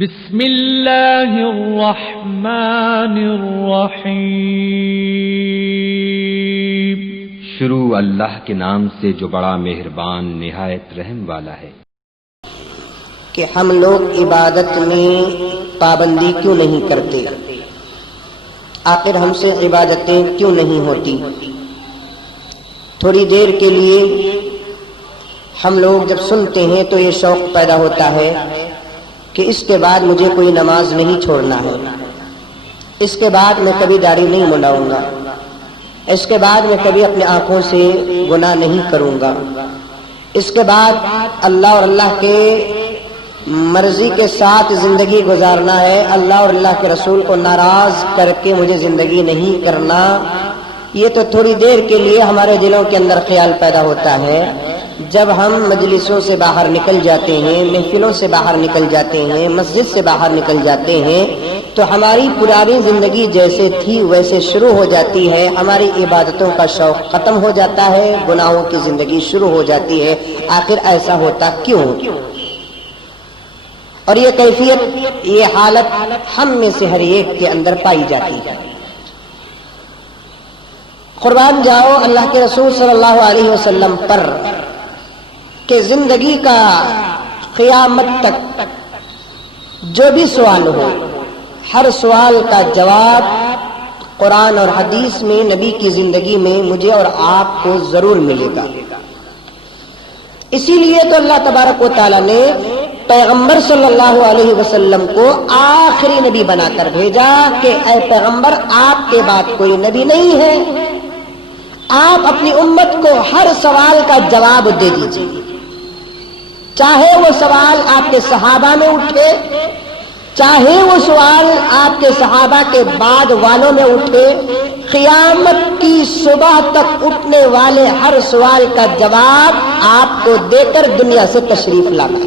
بسم اللہ الرحمن الرحیم۔ شروع اللہ کے نام سے جو بڑا مہربان نہایت رحم والا ہے۔ کہ ہم لوگ عبادت میں پابندی کیوں نہیں کرتے؟ آخر ہم سے عبادتیں کیوں نہیں ہوتی؟ تھوڑی دیر کے لیے ہم لوگ جب سنتے ہیں تو یہ شوق پیدا ہوتا ہے کہ اس کے بعد مجھے کوئی نماز نہیں چھوڑنا ہے، اس کے بعد میں کبھی داڑھی نہیں منڈاؤں گا، اس کے بعد میں کبھی اپنے آنکھوں سے گناہ نہیں کروں گا، اس کے بعد اللہ اور اللہ کے مرضی کے ساتھ زندگی گزارنا ہے، اللہ اور اللہ کے رسول کو ناراض کر کے مجھے زندگی نہیں کرنا۔ یہ تو تھوڑی دیر کے لیے ہمارے دلوں کے اندر خیال پیدا ہوتا ہے۔ جب ہم مجلسوں سے باہر نکل جاتے ہیں، محفلوں سے باہر نکل جاتے ہیں، مسجد سے باہر نکل جاتے ہیں، تو ہماری پرانی زندگی جیسے تھی ویسے شروع ہو جاتی ہے، ہماری عبادتوں کا شوق ختم ہو جاتا ہے، گناہوں کی زندگی شروع ہو جاتی ہے۔ آخر ایسا ہوتا کیوں؟ اور یہ کیفیت، یہ حالت ہم میں سے ہر ایک کے اندر پائی جاتی ہے۔ قربان جاؤ اللہ کے رسول صلی اللہ علیہ وسلم پر کہ زندگی کا قیامت تک جو بھی سوال ہو، ہر سوال کا جواب قرآن اور حدیث میں، نبی کی زندگی میں مجھے اور آپ کو ضرور ملے گا۔ اسی لیے تو اللہ تبارک و تعالیٰ نے پیغمبر صلی اللہ علیہ وسلم کو آخری نبی بنا کر بھیجا کہ اے پیغمبر، آپ کے بعد کوئی نبی نہیں ہے، آپ اپنی امت کو ہر سوال کا جواب دے دیجیے، چاہے وہ سوال آپ کے صحابہ میں اٹھے، چاہے وہ سوال آپ کے صحابہ کے بعد والوں میں اٹھے، قیامت کی صبح تک اٹھنے والے ہر سوال کا جواب آپ کو دے کر دنیا سے تشریف لانا۔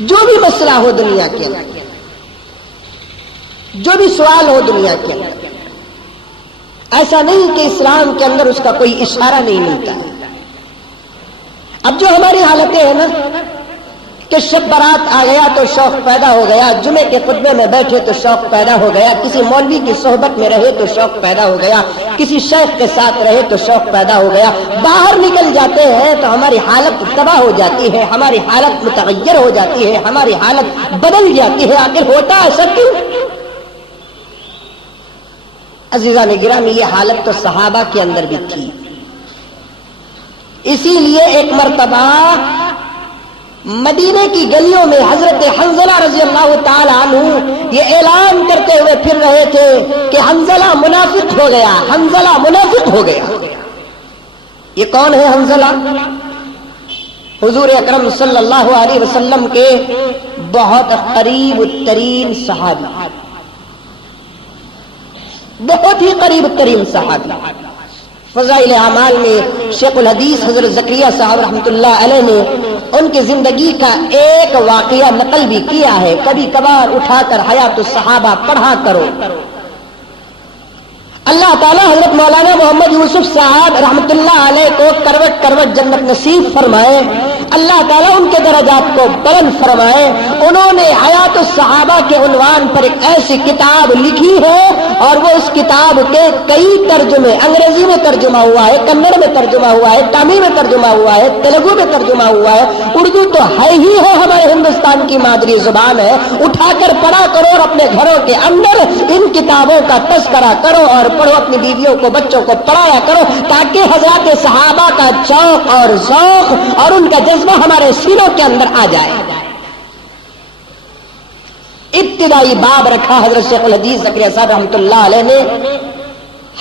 جو بھی مسئلہ ہو دنیا کے اندر، جو بھی سوال ہو دنیا کے اندر، ایسا نہیں کہ اسلام کے اندر اس کا کوئی اشارہ نہیں ملتا ہے۔ اب جو ہماری حالتیں ہیں نا کہ شب برات آ گیا تو شوق پیدا ہو گیا، جمعے کے خطبے میں بیٹھے تو شوق پیدا ہو گیا، کسی مولوی کی صحبت میں رہے تو شوق پیدا ہو گیا، کسی شیخ کے ساتھ رہے تو شوق پیدا ہو گیا، باہر نکل جاتے ہیں تو ہماری حالت تباہ ہو جاتی ہے، ہماری حالت متغیر ہو جاتی ہے، ہماری حالت بدل جاتی ہے۔ آخر ہوتا ایسا کیوں؟ عزیزان گرامی، یہ حالت تو صحابہ کے اندر بھی تھی۔ اسی لیے ایک مرتبہ مدینے کی گلیوں میں حضرت حنظلہ رضی اللہ تعالی عنہ یہ اعلان کرتے ہوئے پھر رہے تھے کہ حنظلہ منافق ہو گیا، حنظلہ منافق ہو گیا۔ یہ کون ہے حنظلہ؟ حضور اکرم صلی اللہ علیہ وسلم کے بہت قریب ترین صحابی، بہت ہی قریب ترین صحابی۔ فضائل اعمال میں شیخ الحدیث حضرت زکریا صاحب رحمۃ اللہ علیہ نے ان کی زندگی کا ایک واقعہ نقل بھی کیا ہے، کبھی کبھار اٹھا کر حیات الصحابہ پڑھا کرو۔ اللہ تعالیٰ حضرت مولانا محمد یوسف صاحب رحمۃ اللہ علیہ کو کروٹ کروٹ جنت نصیب فرمائے، اللہ تعالیٰ ان کے درجات کو بلند فرمائے۔ انہوں نے حیات الصحابہ کے عنوان پر ایک ایسی کتاب لکھی ہے، اور وہ اس کتاب کے کئی ترجمے، انگریزی میں ترجمہ ہوا ہے، کنڑ میں ترجمہ ہوا ہے، تامل میں ترجمہ ہوا ہے، تیلگو میں ترجمہ ہوا ہے، اردو تو ہے ہی ہے، ہمارے ہندوستان کی مادری زبان ہے۔ اٹھا کر پڑھا کرو اور اپنے گھروں کے اندر ان کتابوں کا تذکرہ کرو اور پڑھو، اپنی بیویوں کو، بچوں کو پڑھایا کرو، تاکہ حضرات صحابہ کا شوق اور ذوق اور ان کا جذبہ ہمارے سینوں کے اندر آ جائے۔ ابتدائی باب رکھا حضرت شیخ الحدیث زکریا صاحب رحمۃ اللہ علیہ نے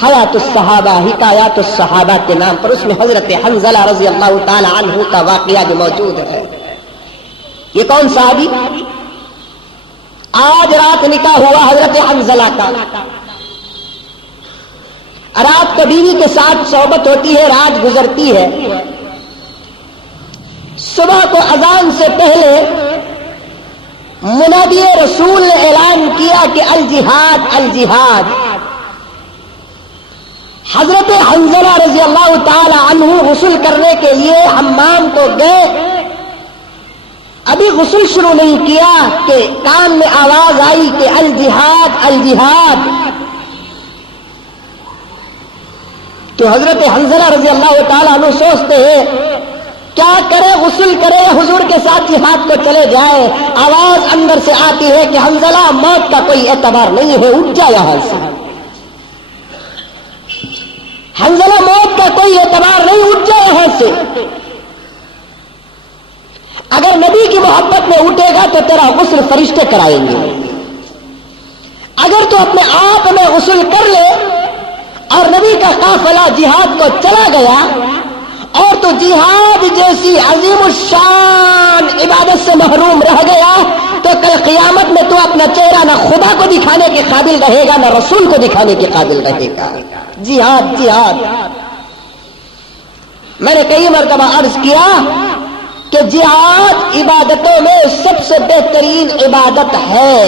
حیات الصحابہ، حکایات الصحابہ کے نام پر۔ اس میں حضرت حنظلہ رضی اللہ تعالی عنہ کا واقعہ بھی موجود ہے۔ یہ کون صحابی؟ آج رات نکاح ہوا حضرت حنظلہ کا، رات کو بیوی کے ساتھ صحبت ہوتی ہے، رات گزرتی ہے، صبح کو اذان سے پہلے منادی رسول نے اعلان کیا کہ الجہاد الجہاد۔ حضرت حنظلہ رضی اللہ تعالی عنہ غسل کرنے کے لیے حمام کو گئے، ابھی غسل شروع نہیں کیا کہ کان میں آواز آئی کہ الجہاد الجہاد. تو حضرت حنظلہ رضی اللہ تعالیٰ عنہ سوچتے ہیں کیا کرے، غسل کرے یا حضور کے ساتھ جہاد کو چلے جائے. آواز اندر سے آتی ہے کہ حنظلہ موت کا کوئی اعتبار نہیں ہے، اٹھ جا یہاں سے. حنظلہ موت کا کوئی اعتبار نہیں، اٹھ جا یہاں سے. اگر نبی کی محبت میں اٹھے گا تو تیرا غسل فرشتے کرائیں گے. اگر تو اپنے آپ میں غسل کر لے اور نبی کا قافلہ جہاد کو چلا گیا اور تو جہاد جیسی عظیم الشان عبادت سے محروم رہ گیا تو کل قیامت میں تو اپنا چہرہ نہ خدا کو دکھانے کے قابل رہے گا نہ رسول کو دکھانے کے قابل رہے گا. جہاد جہاد. میں نے کئی مرتبہ عرض کیا کہ جہاد عبادتوں میں سب سے بہترین عبادت ہے،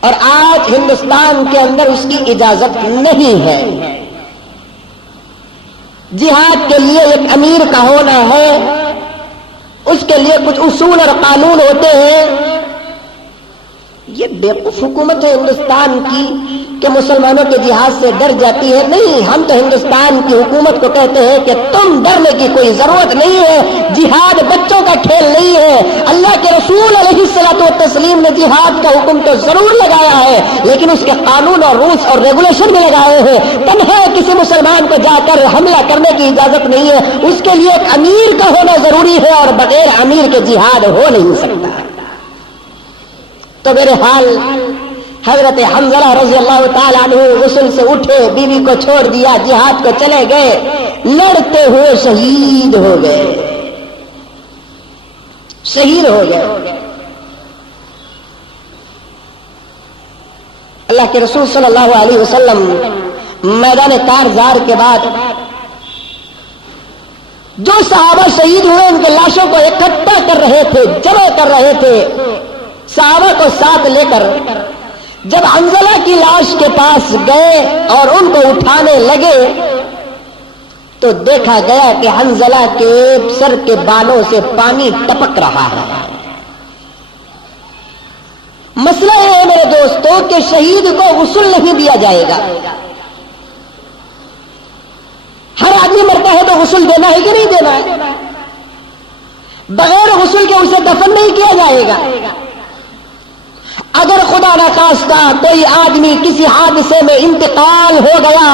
اور آج ہندوستان کے اندر اس کی اجازت نہیں ہے. جہاد کے لیے ایک امیر کا ہونا ہے، اس کے لیے کچھ اصول اور قانون ہوتے ہیں. یہ بیوقوف حکومت ہے ہندوستان کی کہ مسلمانوں کے جہاد سے ڈر جاتی ہے. نہیں، ہم تو ہندوستان کی حکومت کو کہتے ہیں کہ تم ڈرنے کی کوئی ضرورت نہیں ہے. جہاد بچوں کا کھیل نہیں ہے. اللہ کے رسول علیہ الصلوۃ والتسلیم نے جہاد کا حکم تو ضرور لگایا ہے، لیکن اس کے قانون اور رولز اور ریگولیشن بھی لگائے ہیں. تنہا کسی مسلمان کو جا کر حملہ کرنے کی اجازت نہیں ہے. اس کے لیے ایک امیر کا ہونا ضروری ہے، اور بغیر امیر کے جہاد ہو نہیں سکتا. تو میرے حال حضرت حنظلہ رضی اللہ تعالیٰ عنہ غسل سے اٹھے، بیوی کو چھوڑ دیا، جہاد کو چلے گئے، لڑتے ہوئے شہید ہو گئے. شہید ہو گئے. اللہ کے رسول صلی اللہ علیہ وسلم میدان کارزار کے بعد جو صحابہ شہید ہوئے ان کے لاشوں کو اکٹھا کر رہے تھے، جمع کر رہے تھے صحابہ کو ساتھ لے کر. جب حنظلہ کی لاش کے پاس گئے اور ان کو اٹھانے لگے تو دیکھا گیا کہ حنظلہ کے سر کے بالوں سے پانی ٹپک رہا ہے. مسئلہ ہے میرے دوستوں کہ شہید کو غسل نہیں دیا جائے گا. ہر آدمی مرتا ہے تو غسل دینا ہے کہ نہیں دینا ہے؟ بغیر غسل کے اسے دفن نہیں کیا جائے گا. اگر خدا نخواستہ کوئی آدمی کسی حادثے میں انتقال ہو گیا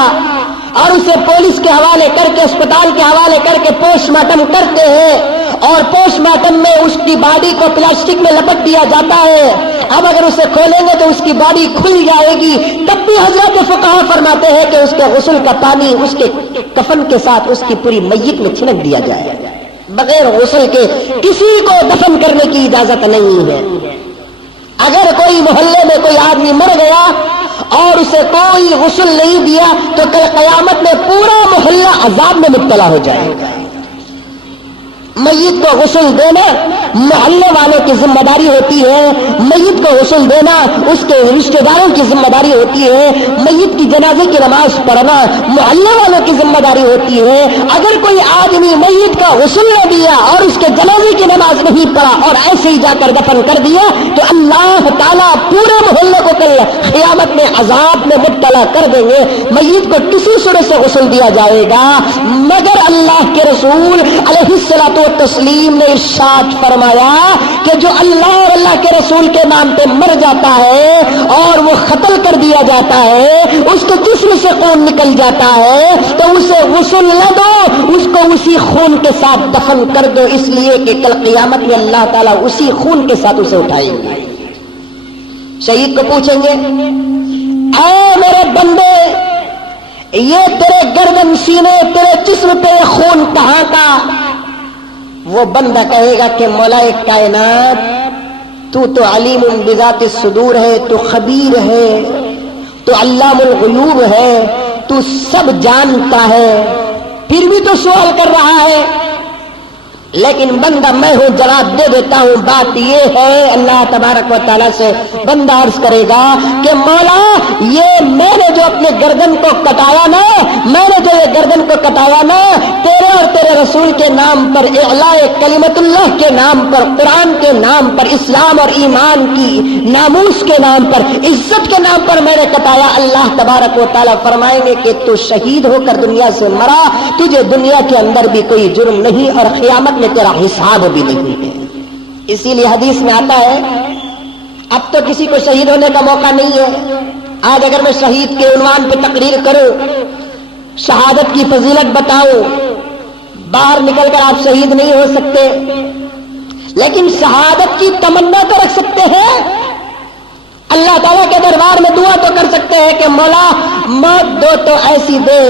اور اسے پولیس کے حوالے کر کے اسپتال کے حوالے کر کے پوسٹ مارٹم کرتے ہیں اور پوسٹ مارٹم میں اس کی باڈی کو پلاسٹک میں لپٹ دیا جاتا ہے، اب اگر اسے کھولیں گے تو اس کی باڈی کھل جائے گی. تب بھی حضرت فقہا فرماتے ہیں کہ اس کے غسل کا پانی اس کے کفن کے ساتھ اس کی پوری میت میں چھڑک دیا جائے. بغیر غسل کے کسی کو دفن کرنے کی اجازت نہیں ہے. اگر کوئی محلے میں کوئی آدمی مر گیا اور اسے کوئی غسل نہیں دیا تو کل قیامت میں پورا محلہ عذاب میں مبتلا ہو جائے گا. میت کو غسل دینا محلے والوں کی ذمہ داری ہوتی ہے. میت کو غسل دینا اس کے رشتہ داروں کی ذمہ داری ہوتی ہے. میت کی جنازے کی نماز پڑھنا محلے والوں کی ذمہ داری ہوتی ہے. اگر کوئی آدمی میت کا غسل نہ دیا اور اس کے جنازے کی نماز نہیں پڑھا اور ایسے ہی جا کر دفن کر دیا تو اللہ تعالیٰ پورے محلے کو کل قیامت میں عذاب میں مبتلا کر دیں گے. میت کو کسی صورت سے غسل دیا جائے گا مگر اللہ کے رسول علیہ الصلوۃ والتسلیم نے ارشاد فرمایا کہ جو اللہ اور اللہ کے رسول کے نام پہ مر جاتا ہے اور وہ قتل کر دیا جاتا ہے، اس کے جسم سے خون نکل جاتا ہے تو اسے غسل نہ دو، اس کو اسی خون کے ساتھ دفن کر دو، اس لیے کہ کل قیامت میں اللہ تعالیٰ اسی خون کے ساتھ اسے اٹھائیں گے. شہید کو پوچھیں گے اے میرے بندے یہ تیرے گردن سینے تیرے جسم پہ خون کہاں کا؟ وہ بندہ کہے گا کہ مولا کائنات تو علیم بذات الصدور ہے، تو خبیر ہے، تو علام الغیوب ہے، تو سب جانتا ہے، پھر بھی تو سوال کر رہا ہے. لیکن بندہ میں ہوں، جواب دے دیتا ہوں۔ بات یہ ہے، اللہ تبارک و تعالیٰ سے بندہ عرض کرے گا کہ مولا یہ میں نے جو اپنے گردن کو کٹایا نا، میں نے جو یہ گردن کو کٹایا نا، تیرے اور تیرے رسول کے نام پر، اعلاء کلمت اللہ کے نام پر، قرآن کے نام پر، اسلام اور ایمان کی ناموس کے نام پر، عزت کے نام پر میں نے کٹایا۔ اللہ تبارک و تعالیٰ فرمائیں گے کہ تو شہید ہو کر دنیا سے مرا، تجھے دنیا کے اندر بھی کوئی جرم نہیں اور قیامت میں تیرا حساب بھی نہیں ہے۔ اسی لیے حدیث میں آتا ہے اب تو کسی کو شہید ہونے کا موقع نہیں ہے۔ آج اگر میں شہید کے عنوان پہ تقریر کروں، شہادت کی فضیلت بتاؤں، باہر نکل کر آپ شہید نہیں ہو سکتے، لیکن شہادت کی تمنا تو رکھ سکتے ہیں۔ اللہ تعالیٰ کے دربار میں دعا تو کر سکتے ہیں کہ مولا موت دو تو ایسی دے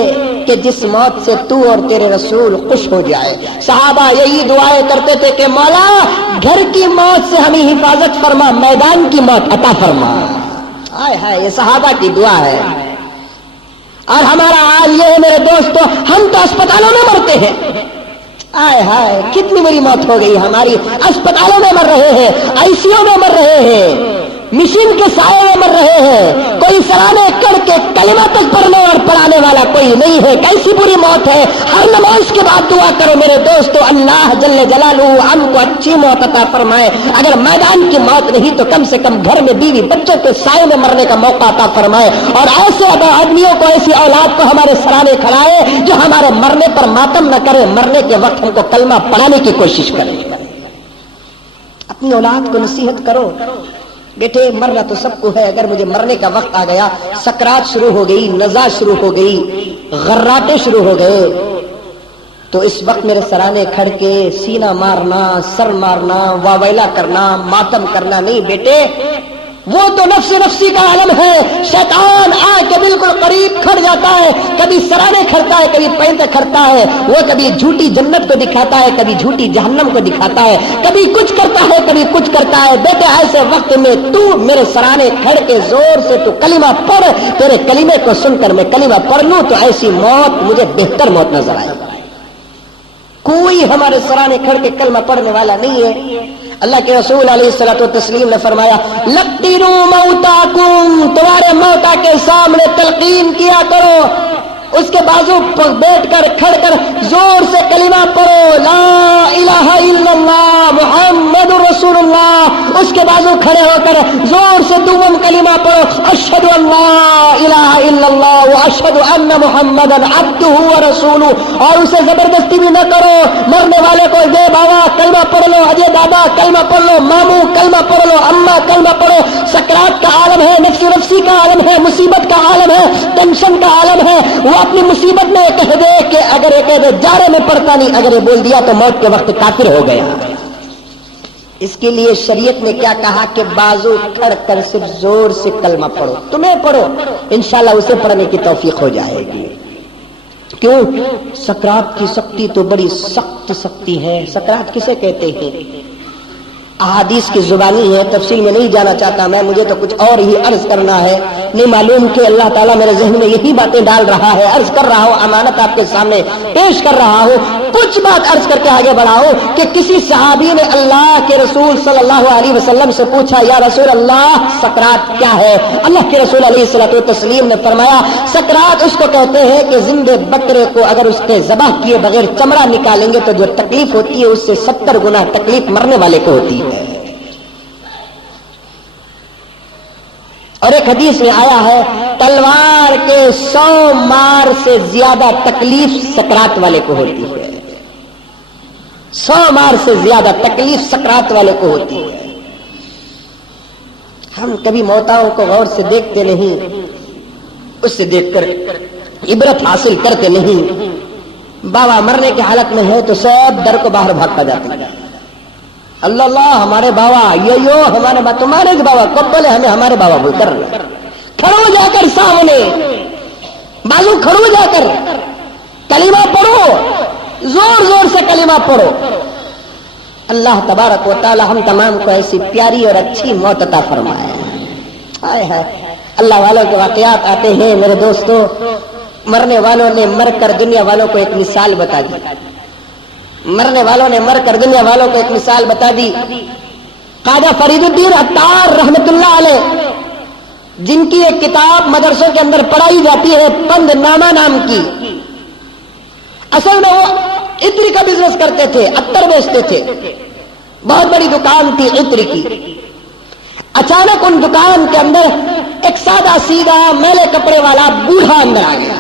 کہ جس موت سے تو اور تیرے رسول خوش ہو جائے۔ صحابہ یہی دعائیں کرتے تھے کہ مولا گھر کی موت سے ہمیں حفاظت فرما، میدان کی موت عطا فرما۔ ہائے ہائے، یہ صحابہ کی دعا ہے۔ اور ہمارا حال یہ ہے میرے دوستو، ہم تو اسپتالوں میں مرتے ہیں۔ آئے ہائے کتنی بڑی موت ہو گئی ہماری، اسپتالوں میں مر رہے ہیں، آئی سی یو میں مر رہے ہیں، مشین کے سائے میں مر رہے ہیں، کوئی سرانے کڑ کے کلمہ تک پڑھنے اور پڑھانے والا کوئی نہیں ہے۔ کیسی بری موت ہے۔ ہر نماز کے بعد دعا کرو میرے دوستو، اللہ جل جلالہ ہم کو اچھی موت عطا فرمائے۔ اگر میدان کی موت نہیں تو کم سے کم گھر میں بیوی بچوں کے سائے میں مرنے کا موقع عطا فرمائے، اور ایسے آدمیوں کو، ایسی اولاد کو ہمارے سرانے کھڑائے جو ہمارے مرنے پر ماتم نہ کرے، مرنے کے وقت ہم کو کلمہ پڑھانے کی کوشش کرے۔ اپنی اولاد کو نصیحت کرو، بیٹے مرنا تو سب کو ہے، اگر مجھے مرنے کا وقت آ گیا، سکرات شروع ہو گئی، نزا شروع ہو گئی، غراٹے شروع ہو گئے، تو اس وقت میرے سرانے کھڑ کے سینہ مارنا، سر مارنا، واویلا کرنا، ماتم کرنا نہیں بیٹے، وہ تو نفس نفسی کا عالم ہے۔ شیطان آ کے بالکل قریب کھڑ جاتا ہے، کبھی سرانے کھڑتا ہے، کبھی پینتے کھڑتا ہے، وہ کبھی جھوٹی جنت کو دکھاتا ہے، کبھی جھوٹی جہنم کو دکھاتا ہے، کبھی کچھ کرتا ہے، کبھی کچھ کرتا ہے۔ بیٹے ایسے وقت میں تو میرے سرانے کھڑ کے زور سے تو کلمہ پڑھ، تیرے کلمے کو سن کر میں کلمہ پڑھ لوں تو ایسی موت مجھے بہتر موت نظر آئے۔ کوئی ہمارے سرانے کھڑ کے کلمہ پڑھنے والا نہیں ہے۔ اللہ کے رسول علیہ الصلوۃ والتسلیم نے فرمایا لقنوا موتاکم، تمہارے موتا کے سامنے تلقین کیا کرو، اس کے بازو پر بیٹھ کر کھڑ کر زور سے کلمہ پڑھو، لا الہ الا اللہ محمد رسول اللہ، اس کے بازو کھڑے ہو کر زور سے دوم کلمہ پڑھو، اشہد ان لا الہ الا اللہ واشہد ان محمدا عبدہ ورسولہ، اور اسے زبردستی بھی نہ کرو۔ مرنے والے کو دے بابا کلمہ پڑھ لو، اجے دادا کلمہ پڑھ لو، ماموں کلمہ پڑھ لو، اماں کلمہ پڑھو۔ سکرات کا عالم ہے، نفس نفسی کا عالم ہے، مصیبت کا عالم ہے، ٹینشن کا عالم ہے۔ وہ اپنی مصیبت میں کہہ دے کہ اگر یہ کہہ دے جارے میں پڑتا نہیں، اگر یہ بول دیا تو موت کے وقت کافر ہو گیا۔ اس کے لیے شریعت نے کیا کہا کہ بازو کھڑ کر صرف زور سے کلمہ پڑھو، تمہیں پڑھو، انشاءاللہ اسے پڑھنے کی توفیق ہو جائے گی۔ کیوں؟ سکرات کی سختی تو بڑی سخت سختی ہے۔ سکرات کسے کہتے ہیں؟ احادیث کی زبانی ہے، تفصیل میں نہیں جانا چاہتا میں، مجھے تو کچھ اور ہی عرض کرنا ہے، نہیں معلوم کہ اللہ تعالیٰ میرے ذہن میں یہی باتیں ڈال رہا ہے، عرض کر رہا ہوں، امانت آپ کے سامنے پیش کر رہا ہوں۔ کچھ بات عرض کر کے آگے بڑھاؤ کہ کسی صحابی نے اللہ کے رسول صلی اللہ علیہ وسلم سے پوچھا یا رسول اللہ سکرات کیا ہے؟ اللہ کے رسول علیہ الصلوۃ والتسلیم نے فرمایا سکرات اس کو کہتے ہیں کہ زندے بکرے کو اگر اس کے ذبح کیے بغیر چمڑا نکالیں گے تو جو تکلیف ہوتی ہے اس سے 70 گنا تکلیف مرنے والے کو ہوتی ہے۔ اور ایک حدیث میں آیا ہے تلوار کے 100 مار سے زیادہ تکلیف سکرات والے کو ہوتی ہے، 100 مار سے زیادہ تکلیف سکرات والے کو ہوتی ہے۔ ہم کبھی موتاؤں کو غور سے دیکھتے نہیں، اس سے دیکھ کر عبرت حاصل کرتے نہیں۔ بابا مرنے کی حالت میں ہے تو سب در کو باہر بھاگتا جاتا ہے، اللہ اللہ ہمارے بابا، یو ہمارے بابا، تمہارے بابا کب بولے ہمیں ہمارے بابا بول کر کھڑو جا کر سامنے، بازو کھڑو جا کر کلمہ پڑھو، زور زور سے کلمہ پڑھو۔ اللہ تبارک و تعالی ہم تمام کو ایسی پیاری اور اچھی موت عطا فرمائے۔ ہائے ہائے، اللہ والوں کے واقعات آتے ہیں میرے دوستو، مرنے والوں نے مر کر دنیا والوں کو ایک مثال بتا دی۔ مرنے والوں نے مر کر دنیا والوں کو ایک مثال بتا دی. خواجہ فرید الدین عطار رحمت اللہ علیہ، جن کی ایک کتاب مدرسوں کے اندر پڑھائی جاتی ہے پند نامہ نام کی، اصل میں وہ عطر کا بزنس کرتے تھے، عطر بیچتے تھے، بہت بڑی دکان تھی عطر کی. اچانک ان دکان کے اندر ایک سادہ سیدھا میلے کپڑے والا بوڑھا اندر آ گیا.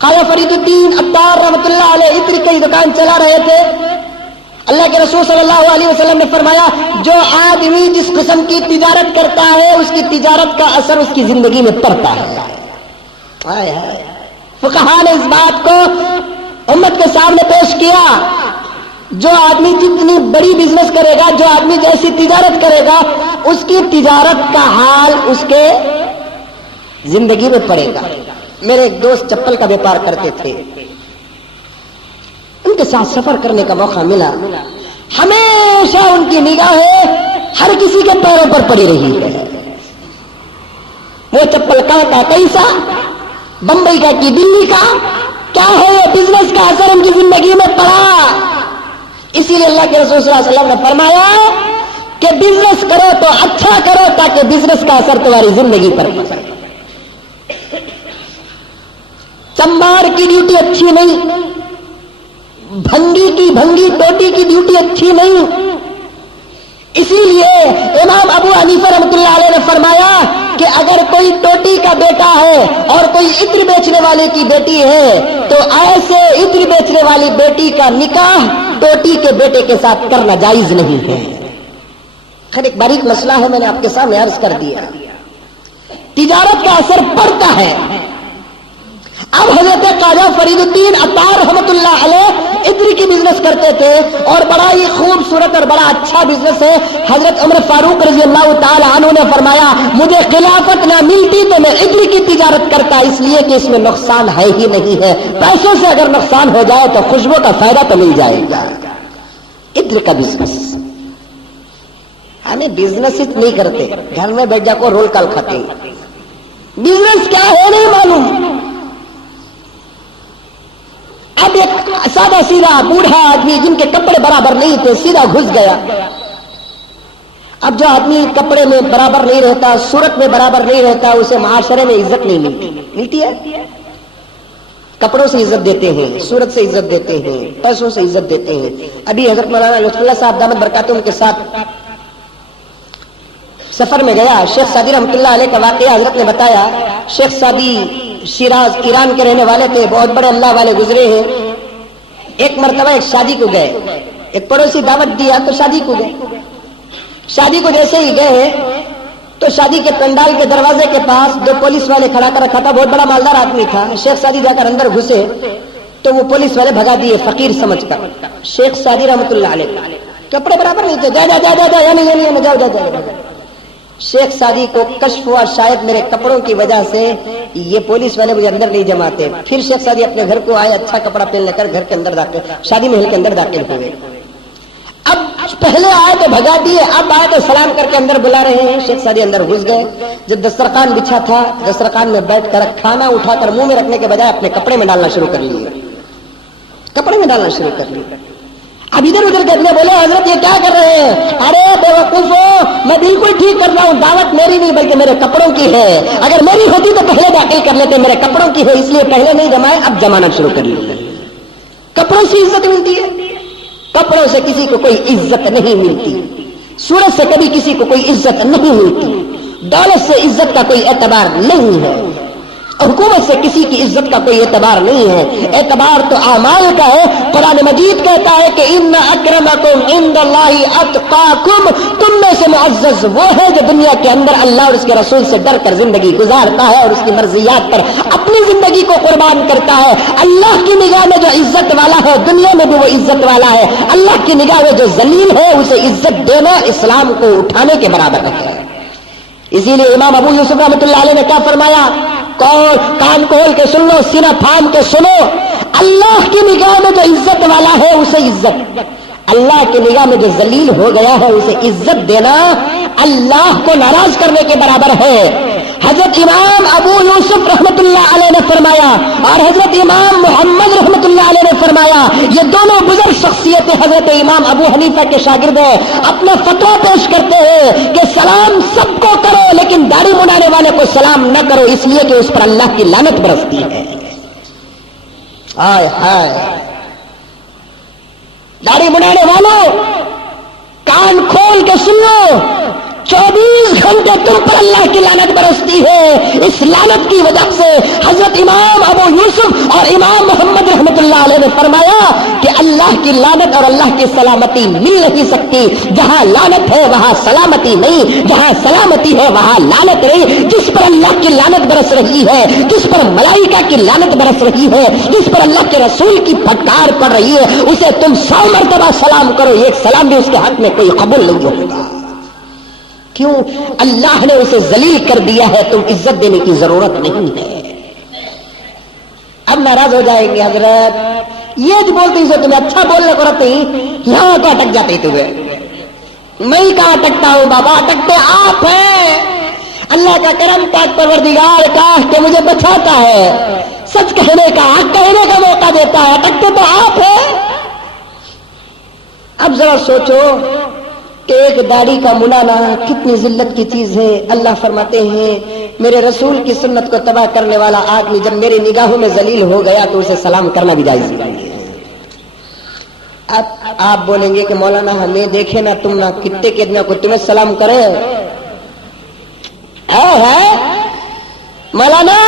خواجہ فرید الدین عطار رحمت اللہ علیہ عطر کی دکان چلا رہے تھے. اللہ کے رسول صلی اللہ علیہ وسلم نے فرمایا جو آدمی جس قسم کی تجارت کرتا ہے اس کی تجارت کا اثر اس کی زندگی میں پڑتا ہے. فقہاء نے اس بات کو امت کے سامنے پیش کیا. جو آدمی جتنی بڑی بزنس کرے گا، جو آدمی جیسی تجارت کرے گا، اس کی تجارت کا حال اس کے زندگی میں پڑے گا. میرے ایک دوست چپل کا بیپار کرتے تھے، ان کے ساتھ سفر کرنے کا موقع ملا. ہمیشہ ان کی نگاہیں ہر کسی کے پیروں پر پڑی رہی ہے. وہ چپل کا کیسا، بمبئی کا کی دلی کا، کیا ہے یہ بزنس کا اثر ان کی زندگی میں پڑا. اسی لیے اللہ کے رسول صلی اللہ علیہ وسلم نے فرمایا کہ بزنس کرو تو اچھا کرو تاکہ بزنس کا اثر تمہاری زندگی پر پڑے. چمبار کی ڈیوٹی اچھی نہیں، بھنگی ٹوٹی کی ڈیوٹی اچھی نہیں. اسی لیے امام ابو حنیفہ رحمۃ اللہ علیہ نے فرمایا کہ اگر کوئی ٹوٹی کا بیٹا ہے اور کوئی عطر بیچنے والے کی بیٹی ہے تو ایسے عطر بیچنے والی بیٹی کا نکاح ٹوٹی کے بیٹے کے ساتھ کرنا جائز نہیں ہے. خیر ایک باریک مسئلہ ہے، میں نے آپ کے سامنے عرض کر دیا. تجارت کا اثر پڑتا ہے. اب حضرت خواجہ فرید الدین عطار رحمت اللہ علیہ عطر کی بزنس کرتے تھے اور بڑا ہی خوبصورت اور بڑا اچھا بزنس ہے. حضرت عمر فاروق رضی اللہ تعالی عنہ نے فرمایا مجھے خلافت نہ ملتی تو میں عطر کی تجارت کرتا، اس لیے کہ اس میں نقصان ہے ہی نہیں ہے. پیسوں سے اگر نقصان ہو جائے تو خوشبو کا فائدہ تو مل جائے گا. عطر کا بزنس ہمیں بزنس نہیں کرتے، گھر میں بیٹھ جا کو رول کال کھاتے ہیں. بزنس کیا ہے نہیں معلوم. اب ایک سادہ سیدھا بوڑھا آدمی جن کے کپڑے برابر نہیں تھے سیدھا گھس گیا. اب جو آدمی کپڑے میں برابر نہیں رہتا، صورت میں برابر نہیں رہتا، اسے معاشرے میں عزت نہیں ملتی ہے. کپڑوں سے عزت دیتے ہیں، صورت سے عزت دیتے ہیں، پیسوں سے عزت دیتے ہیں. ابھی حضرت مولانا لطف اللہ صاحب دامت برکاتہم کے ساتھ سفر میں گیا. شیخ سعدی رحمۃ اللہ علیہ کا واقعہ حضرت نے بتایا. شیخ سعدی شیراز ایران کے رہنے والے تھے، بہت بڑے اللہ والے گزرے ہیں. ایک مرتبہ ایک شادی کو گئے، ایک پڑوسی دعوت دیا تو شادی کو گئے. شادی کو جیسے ہی گئے تو شادی کے پنڈال کے دروازے کے پاس دو پولیس والے کھڑا کر رکھا تھا. بہت بڑا مالدار آدمی تھا. شیخ سعدی جا کر اندر گھسے تو وہ پولیس والے بھگا دیے فقیر سمجھ کر. شیخ سعدی رحمۃ اللہ علیہ کپڑے برابر نہیں تھے، جا. شیخ سعدی کو کشف ہوا شاید میرے کپڑوں کی وجہ سے یہ پولیس والے مجھے اندر نہیں جماتے. پھر شیخ سعدی اپنے گھر کو آئے، اچھا کپڑا پہن لے کر گھر کے اندر داخل، شادی محل کے اندر داخل ہوئے. اب پہلے آئے تو بھگا دیے، اب آئے تو سلام کر کے اندر بلا رہے ہیں. شیخ سعدی اندر گھس گئے. جب دسترخوان بچھا تھا، دسترخوان میں بیٹھ کر کھانا اٹھا کر منہ میں رکھنے کے بجائے اپنے کپڑے میں ڈالنا شروع کر لیے. اب ادھر ادھر کرنے بولے حضرت یہ کیا کر رہے ہیں؟ ارے بیوقوف ہو، میں بالکل ٹھیک کر رہا ہوں، دعوت میری نہیں بلکہ میرے کپڑوں کی ہے. اگر میری ہوتی تو پہلے داخل کر لیتے، میرے کپڑوں کی ہے اس لیے پہلے نہیں جمائے، اب جمانا شروع کر لیتے. کپڑوں سے عزت ملتی ہے، کپڑوں سے کسی کو کوئی عزت نہیں ملتی. صورت سے کبھی کسی کو کوئی عزت نہیں ملتی. دولت سے عزت کا کوئی اعتبار نہیں ہے. حکومت سے کسی کی عزت کا کوئی اعتبار نہیں ہے. اعتبار تو اعمال کا ہے. قرآن مجید کہتا ہے کہ ان اکرمکم عند اللہ اتقاکم، تم میں سے معزز وہ ہے جو دنیا کے اندر اللہ اور اس کے رسول سے ڈر کر زندگی گزارتا ہے اور اس کی مرضیات پر اپنی زندگی کو قربان کرتا ہے. اللہ کی نگاہ میں جو عزت والا ہے دنیا میں بھی وہ عزت والا ہے. اللہ کی نگاہ میں جو ذلیل ہے اسے عزت دینا اسلام کو اٹھانے کے برابر ہے. اسی لیے امام ابو یوسف رحمۃ اللہ علیہ نے کیا فرمایا؟ کان کھول کے سن لو، سینہ تھام کے سنو. اللہ کی نگاہ میں جو عزت والا ہے اسے عزت، اللہ کی نگاہ میں جو ذلیل ہو گیا ہے اسے عزت دینا اللہ کو ناراض کرنے کے برابر ہے. حضرت امام ابو یوسف رحمت اللہ علیہ نے فرمایا اور حضرت امام محمد رحمت اللہ علیہ نے فرمایا، یہ دونوں بزرگ شخصیتیں حضرت امام ابو حنیفہ کے شاگرد ہیں، اپنا فتویٰ پیش کرتے ہیں کہ سلام سب کو کرو لیکن داڑھی منڈانے والے کو سلام نہ کرو، اس لیے کہ اس پر اللہ کی لعنت برستی ہے۔ ہائے ہائے، داڑھی منڈانے والوں کان کھول کے سن لو، 24 گھنٹے تم پر اللہ کی لعنت برستی ہے۔ اس لعنت کی وجہ سے حضرت امام ابو یوسف اور امام محمد رحمت اللہ علیہ نے فرمایا کہ اللہ کی لعنت اور اللہ کی سلامتی مل نہیں سکتی، جہاں لعنت ہے وہاں سلامتی نہیں، جہاں سلامتی ہے وہاں لعنت نہیں۔ جس پر اللہ کی لعنت برس رہی ہے، جس پر ملائکہ کی لعنت برس رہی ہے، جس پر اللہ کے رسول کی پھٹکار پڑ رہی ہے، اسے تم 100 مرتبہ سلام کرو، ایک سلام بھی اس کے حق میں کوئی قبول نہیں ہوگا۔ کیوں؟ اللہ نے اسے ذلیل کر دیا ہے، تم عزت دینے کی ضرورت نہیں ہے۔ اب ناراض ہو جائیں گے حضرت، یہ جو بولتے ہیں تمہیں اچھا بولنے کو رہتے ہی یہاں تو اٹک جاتے تمہیں۔ میں ہی کہاں اٹکتا ہوں بابا، اٹکتے آپ ہیں۔ اللہ کا کرم پاک پروردگار کاش کہ مجھے بچاتا ہے، سچ کہنے کا حق کہنے کا موقع دیتا ہے، اٹکتے تو آپ ہیں۔ اب ذرا سوچو کہ ایک داڑھی کا منانا کتنی ذلت کی چیز ہے۔ اللہ فرماتے ہیں میرے رسول کی سنت کو تباہ کرنے والا آدمی جب میری نگاہوں میں ذلیل ہو گیا تو اسے سلام کرنا بھی جائز نہیں ہے۔ اب آپ بولیں گے کہ مولانا ہمیں دیکھے نہ تم نہ کتنے کے ادنا کو تمہیں سلام کرے ہے مولانا،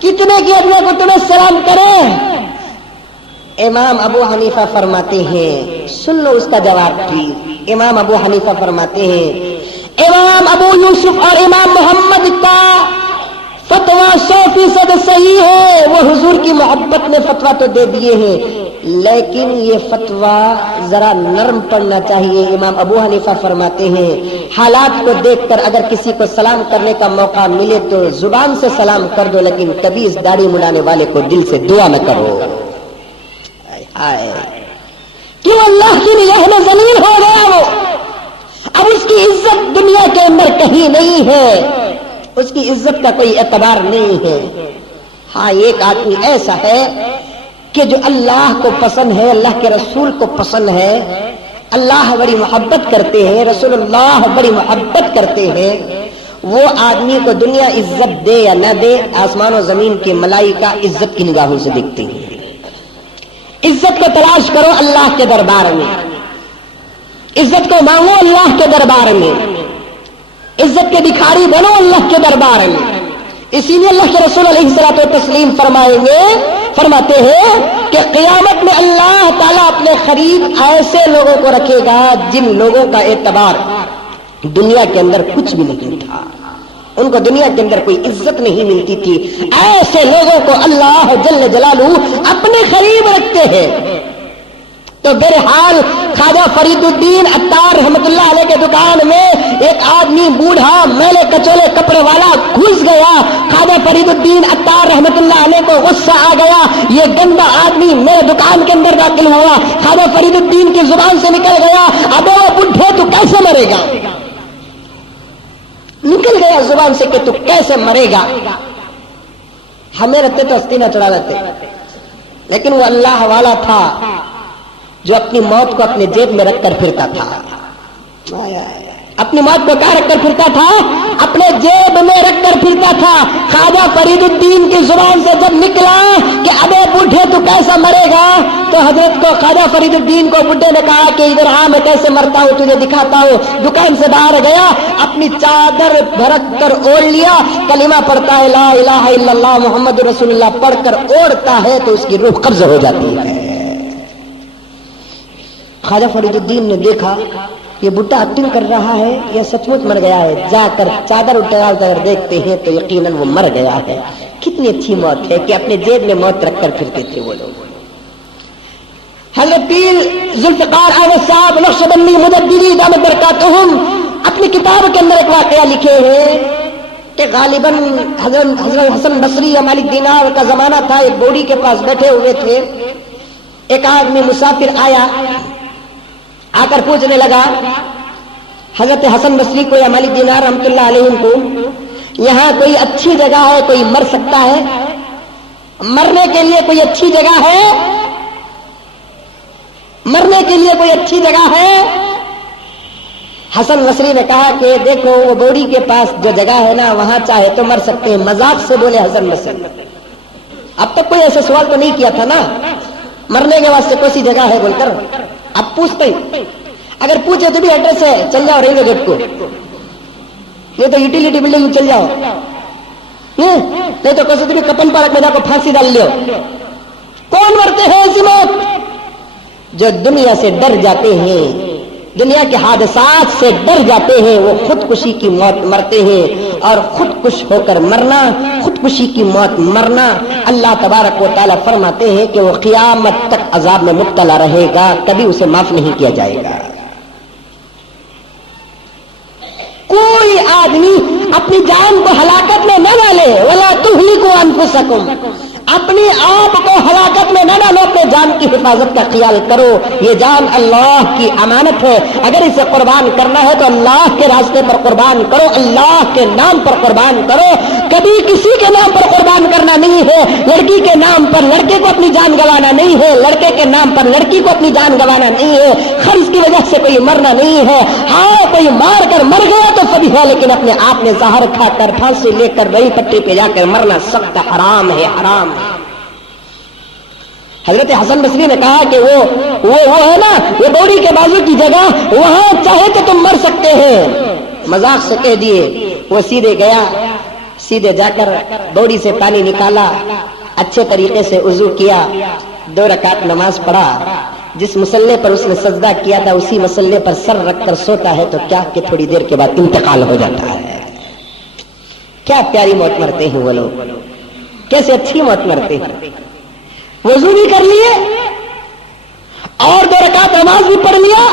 کتنے کے ادنا کو تمہیں سلام کرے؟ امام ابو حنیفہ فرماتے ہیں، سن لو اس کا جواب ٹھیک۔ امام ابو حنیفہ فرماتے ہیں امام ابو یوسف اور امام محمد کا فتویٰ 100% صحیح ہے، وہ حضور کی محبت میں فتویٰ تو دے دیے ہیں لیکن یہ فتویٰ ذرا نرم پڑنا چاہیے۔ امام ابو حنیفہ فرماتے ہیں حالات کو دیکھ کر اگر کسی کو سلام کرنے کا موقع ملے تو زبان سے سلام کر دو، لیکن کبھی اس داڑھی منڈانے والے کو دل سے دعا نہ کرو۔ کیوں؟ اللہ کی نگاہ میں ذلیل ہو گیا وہ، اب اس کی عزت دنیا کے اندر کہیں نہیں ہے، اس کی عزت کا کوئی اعتبار نہیں ہے۔ ہاں ایک آدمی ایسا ہے کہ جو اللہ کو پسند ہے، اللہ کے رسول کو پسند ہے، اللہ بڑی محبت کرتے ہیں، رسول اللہ بڑی محبت کرتے ہیں، وہ آدمی کو دنیا عزت دے یا نہ دے، آسمان و زمین کے ملائکہ عزت کی نگاہوں سے دیکھتے ہیں۔ عزت کو تلاش کرو اللہ کے دربار میں، عزت کو مانگو اللہ کے دربار میں، عزت کے بھکاری بنو اللہ کے دربار میں۔ اسی لیے اللہ کے رسول علیہ الصلوۃ والتسلیم فرماتے ہیں کہ قیامت میں اللہ تعالیٰ اپنے قریب ایسے لوگوں کو رکھے گا جن لوگوں کا اعتبار دنیا کے اندر کچھ بھی نہیں تھا، ان کو دنیا کے اندر کوئی عزت نہیں ملتی تھی، ایسے لوگوں کو اللہ جل جلالہ اپنے قریب رکھتے ہیں۔ تو بہرحال خواجہ فرید الدین عطار رحمت اللہ علیہ کے دکان میں ایک آدمی بوڑھا میلے کچولے کپڑے والا گھس گیا، خواجہ فرید الدین عطار رحمت اللہ علیہ کو غصہ آ گیا، یہ گندا آدمی میرے دکان کے اندر داخل ہوا۔ خواجہ فرید الدین کی زبان سے نکل گیا، ابے وہ بڈھے تو کیسے مرے گا؟ نکل گیا زبان سے کہ تو کیسے مرے گا؟ ہمیں رہتے تو ہستی نہ چڑھا دیتے، لیکن وہ اللہ والا تھا جو اپنی موت کو اپنے جیب میں رکھ کر پھرتا تھا۔ اپنی موت کو کہاں رکھ کر پھرتا تھا؟ اپنے جیب میں رکھ کر پھرتا تھا۔ خواجہ فرید الدین کی زبان سے جب نکلا کہ ابے بوڑھے تو کیسا مرے گا، تو حضرت کو خواجہ فرید الدین کو بڈھے نے کہا کہ ادھر آ، میں کیسے مرتا ہوں تجھے دکھاتا ہوں۔ دکان سے باہر گیا، اپنی چادر بھرک کر اوڑھ لیا، کلمہ پڑھتا ہے لا الہ الا اللہ محمد رسول اللہ پڑھ کر اوڑھتا ہے تو اس کی روح قبض ہو جاتی ہے۔ خواجہ فرید الدین نے دیکھا یہ بڈھا ایکٹنگ کر رہا ہے یا سچ مچ مر گیا ہے، جا کر چادر اٹھا کر دیکھتے ہیں تو یقیناً وہ مر گیا ہے۔ کتنی اچھی موت ہے کہ اپنے جیب میں موت رکھ کر پھرتے تھے وہ لوگ۔ حضرت پیر ذوالفقار احمد صاحب نقشبندی مجددی دامت برکاتہم اپنی کتاب کے اندر ایک واقعہ لکھے ہیں کہ غالباً حضرت حسن بصری یا مالک دینار کا زمانہ تھا، ایک بوڑھی کے پاس بیٹھے ہوئے تھے، ایک آدمی مسافر آیا، آ کر پوچھنے لگا حضرت حسن بصری کو یا مالک دینار رحمت اللہ علیہ کو یہاں کوئی اچھی جگہ ہے؟ کوئی مر سکتا ہے؟ مرنے کے لیے کوئی اچھی جگہ ہے؟ مرنے کے لیے کوئی اچھی جگہ ہے؟ حسن بصری نے کہا کہ دیکھو وہ بوڑی کے پاس جو جگہ ہے نا وہاں چاہے تو مر سکتے ہیں. مذاق سے بولے حسن بصری. اب تک کوئی ایسا سوال تو نہیں کیا تھا نا مرنے کے واسطے کوئی سی جگہ ہے بول کر. اب پوچھتے اگر پوچھے تو بھی ایڈریس ہے چل جاؤ ریلوے گیٹ کو, یہ تو یوٹیلیٹی بلڈنگ چل جاؤ, نہیں تو کسی بھی کپن پارک میں جا کو پھانسی ڈال لو. کون مرتے ہیں ایسی موت؟ جو دنیا سے ڈر جاتے ہیں, دنیا کے حادثات سے ڈر جاتے ہیں, وہ خودکشی کی موت مرتے ہیں. اور خودکش ہو کر مرنا, خودکشی کی موت مرنا, اللہ تبارک و تعالیٰ فرماتے ہیں کہ وہ قیامت تک عذاب میں مبتلا رہے گا, کبھی اسے معاف نہیں کیا جائے گا. کوئی آدمی اپنی جان کو ہلاکت میں نہ ڈالے. ولا تہلکوا انفسکم, اپنی آپ کو ہلاکت میں نہ ڈالو, اپنے جان کی حفاظت کا خیال کرو. یہ جان اللہ کی امانت ہے, اگر اسے قربان کرنا ہے تو اللہ کے راستے پر قربان کرو, اللہ کے نام پر قربان کرو. کبھی کسی کے نام پر قربان کرنا نہیں ہے. لڑکی کے نام پر لڑکے کو اپنی جان گنوانا نہیں ہے, لڑکے کے نام پر لڑکی کو اپنی جان گنوانا نہیں ہے. قرض کی وجہ سے کوئی مرنا نہیں ہے. ہاں کوئی مار کر مر گیا تو سبھی ہے, لیکن اپنے آپ نے زہر کھا کر پھانسی لے کر بڑی پٹی پہ جا کر مرنا سخت حرام ہے, حرام. حضرت حسن بصری نے کہا کہ وہ ہے نا وہ بوڑی کے بازو کی جگہ, وہاں چاہے تو تم مر سکتے ہیں. مذاق سے کہہ دیے. وہ سیدھے گیا, سیدھے جا کر بوڑی سے پانی نکالا, اچھے طریقے سے وضو کیا, 2 رکعت نماز پڑھا. جس مسلح پر اس نے سجدہ کیا تھا اسی مسلح پر سر رکھ کر سوتا ہے تو کیا کہ تھوڑی دیر کے بعد انتقال ہو جاتا ہے. کیا پیاری موت مرتے ہیں وہ لوگ, کیسے اچھی موت مرتے ہیں. وضو بھی کر لیے اور 2 رکعت نماز بھی پڑھ لیا.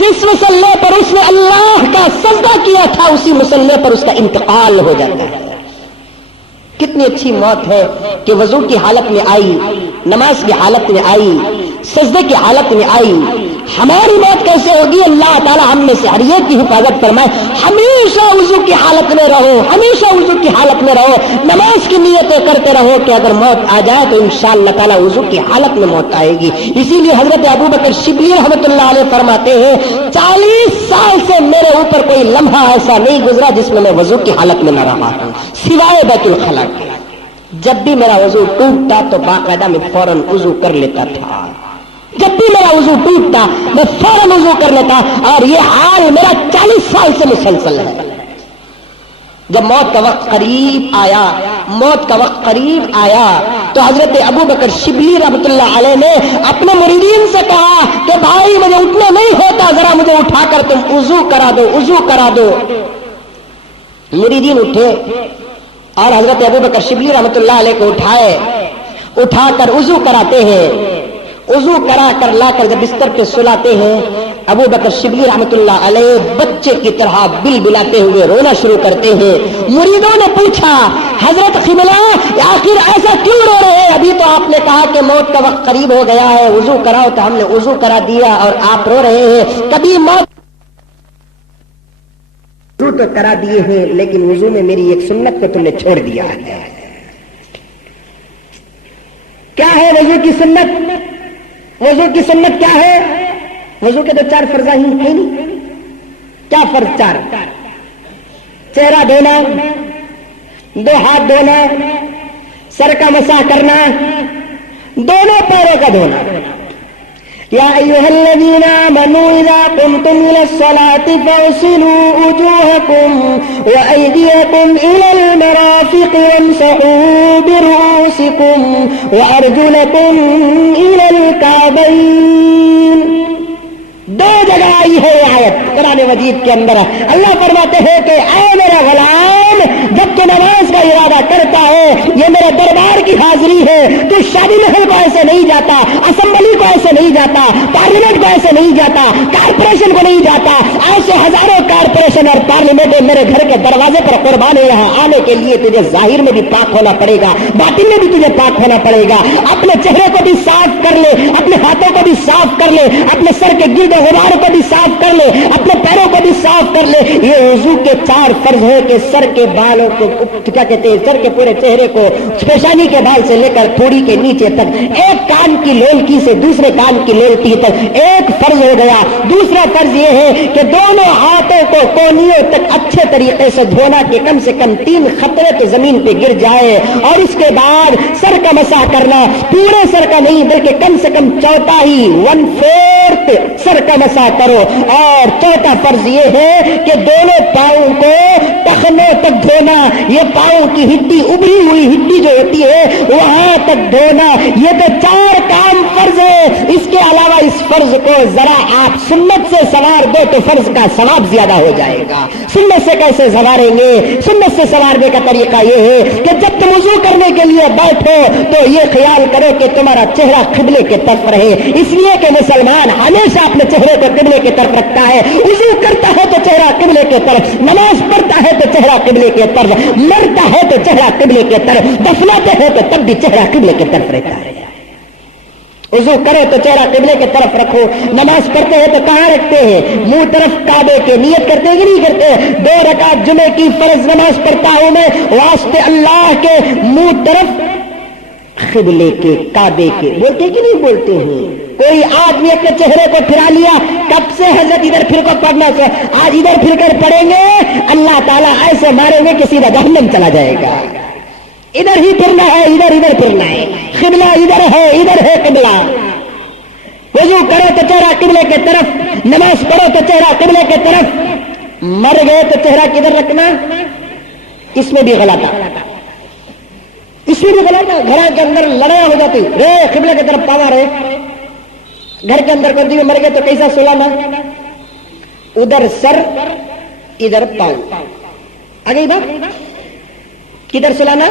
جس مسلح پر اس نے اللہ کا سجدہ کیا تھا اسی مسلح پر اس کا انتقال ہو جاتا ہے. کتنی اچھی موت ہے کہ وضو کی حالت میں آئی, نماز کی حالت میں آئی, سجدے کی حالت میں آئی. ہماری موت کیسے ہوگی؟ اللہ تعالی ہم میں سے ہر ایک کی حفاظت فرمائے. ہمیشہ وضو کی حالت میں رہو, ہمیشہ وضو کی حالت میں رہو, نماز کی نیتیں کرتے رہو کہ اگر موت آ جائے تو انشاءاللہ تعالی وضو کی حالت میں موت آئے گی. اسی لیے حضرت ابوبکر شبلی رحمۃ اللہ علیہ فرماتے ہیں 40 سال سے میرے اوپر کوئی لمحہ ایسا نہیں گزرا جس میں وضو کی حالت میں نہ رہا ہوں سوائے بیت الخلاء کے. جب بھی میرا وضو ٹوٹتا تو باقاعدہ میں فوراً وضو کر لیتا تھا. جب بھی میرا وضو ٹوٹتا میں فوراً وضو کر لیتا, اور یہ حال میرا 40 سال سے مسلسل ہے. جب موت کا وقت قریب آیا, موت کا وقت قریب آیا تو حضرت ابوبکر شبلی رحمۃ اللہ علیہ نے اپنے مریدین سے کہا کہ بھائی مجھے اٹھنا نہیں ہوتا, ذرا مجھے اٹھا کر تم وضو کرا دو, وضو کرا دو. مریدین اٹھے اور حضرت ابوبکر شبلی رحمۃ اللہ علیہ کو اٹھا کر وضو کراتے ہیں. وضو کرا کر لا کر جب بستر پہ سلاتے ہیں ابوبکر شبلی رحمۃ اللہ علیہ بچے کی طرح بل بلاتے ہوئے رونا شروع کرتے ہیں. مریدوں نے پوچھا حضرت قبلہ آخر ایسا کیوں رو رہے ہیں؟ ابھی تو آپ نے کہا کہ موت کا وقت قریب ہو گیا ہے, وضو کراؤ, تو ہم نے وضو کرا دیا اور آپ رو رہے ہیں. کبھی موت وضو تو کرا دیے ہیں لیکن وضو میں میری ایک سنت کو تم نے چھوڑ دیا ہے. کیا ہے وضو کی سنت؟ وضو کی سنت کیا ہے؟ وضو کے تو 4 فرض ہی ہیں نہیں. کیا فرض 4؟ چہرہ دھونا, 2 ہاتھ دھونا, سر کا مسح کرنا, دونوں پیروں کا دھونا. یا ایھا الذین آمنوا اذا قمتم الى الصلاة فاغسلوا وجوهکم وایدیکم الى المرافق وامسحوا برؤوسکم وارجلکم الى الکعبین. 2 جگہ آئی ہے آیت قرآن مجید کے اندر. اللہ فرماتے ہیں کہ اے میرا غلام, جب کہ نماز کا ارادہ کرتا ہے, یہ میرے دربار کی حاضری ہے, تو شادی محل کو ایسے نہیں جاتا, اسمبلی کو ایسے نہیں جاتا, پارلیمنٹ کو ایسے نہیں جاتا, کارپوریشن کو نہیں جاتا. ایسے ہزاروں کارپوریشن اور پارلیمنٹ میرے گھر کے دروازے پر قربان ہے. یہاں آنے کے لیے تجھے ظاہر میں بھی پاک ہونا پڑے گا, باطن میں بھی تجھے پاک ہونا پڑے گا. اپنے چہرے کو بھی صاف کر لے, اپنے ہاتھوں کو بھی صاف کر لے, اپنے سر کے گرد غبار کو بھی صاف کر لے, اپنے پیروں کو بھی صاف کر لے. یہ وضو کے 4 فرض ہے کہ سر کے بالوں کو کیا کہتے ہیں, سر کے پورے چہرے کو پیشانی کے بال سے لے کر تھوڑی کے نیچے تک, ایک کان کی لولکی سے دوسرے کان کی لولکی تک ایک فرض ہو گیا. دوسرا فرض یہ ہے کہ دونوں ہاتھوں کو کونیوں تک اچھے طریقے سے دھونا کہ کم سے کم 3 خطرے کے زمین پہ گر جائے, اور اس کے بعد سر کا مسح کرنا, پورے سر کا نہیں بلکہ کم سے کم چوتھائی 1/4 سر کا مسح کرو. اور چوتھا فرض یہ ہے کہ دونوں پاؤں کو ٹخنوں تک دھونا, یہ پاؤں کی ہڈی ابری ہوئی ہڈی جو ہوتی ہے وہاں تک دھونا. یہ تو 4 کام فرض ہے. اس کے علاوہ اس فرض کو ذرا آپ سنت سے سوار دو تو فرض کا ثواب زیادہ ہو جائے گا. سنت سے کیسے سواریں گے؟ سنت سے سوارنے کا طریقہ یہ ہے کہ جب تم وضو کرنے کے لیے بیٹھو تو یہ خیال کرو کہ تمہارا چہرہ قبلے کی طرف رہے, اس لیے کہ مسلمان ہمیشہ اپنے چہرے کو قبلے کی طرف رکھتا ہے. وضو کرتا ہے تو چہرہ قبلے کی طرف, نماز پڑھتا ہے تو چہرہ قبلے کی طرف, مرتا ہے تو چہرہ قبلے کی طرف, دفناتے ہیں تو تب بھی چہرہ قبلے کی طرف رہتا ہے. وضو کرے تو چہرہ قبلے کی طرف رکھو. نماز پڑھتے ہیں تو کہاں رکھتے ہیں؟ منہ طرف کعبے کے. نیت کرتے ہیں کہ نہیں کرتے؟ 2 رکعت جمعے کی فرض نماز پڑھتا ہوں میں واسطے اللہ کے, منہ طرف قبلے کے, کعبے کے. بولتے کہ نہیں بولتے ہیں؟ کوئی آدمی اپنے چہرے کو پھرا لیا, کب سے حضرت ادھر پھر کو پڑھنا سے, آج ادھر پھر کر پڑھیں گے, اللہ تعالیٰ ایسے ماریں گے کہ سیدھا جہنم چلا جائے گا. ادھر ہی پھرنا ہے, ادھر پھرنا ہے. قبلہ ادھر ہے قبلہ. وضو کرو تو چہرہ قبلے کی طرف, نماز پڑھو تو چہرہ قبلے کی طرف. مر گئے تو چہرہ کدھر رکھنا؟ اس میں بھی غلط ہے, اس میں بھی غلط ہے. گھر کے اندر لڑائی ہو جاتی, رے قبلے کی طرف پاوا رہے. گھر کے اندر کبھی مر گئے تو کیسا سلانا؟ ادھر سر ادھر پاؤں. آگے بات, کدھر سلانا؟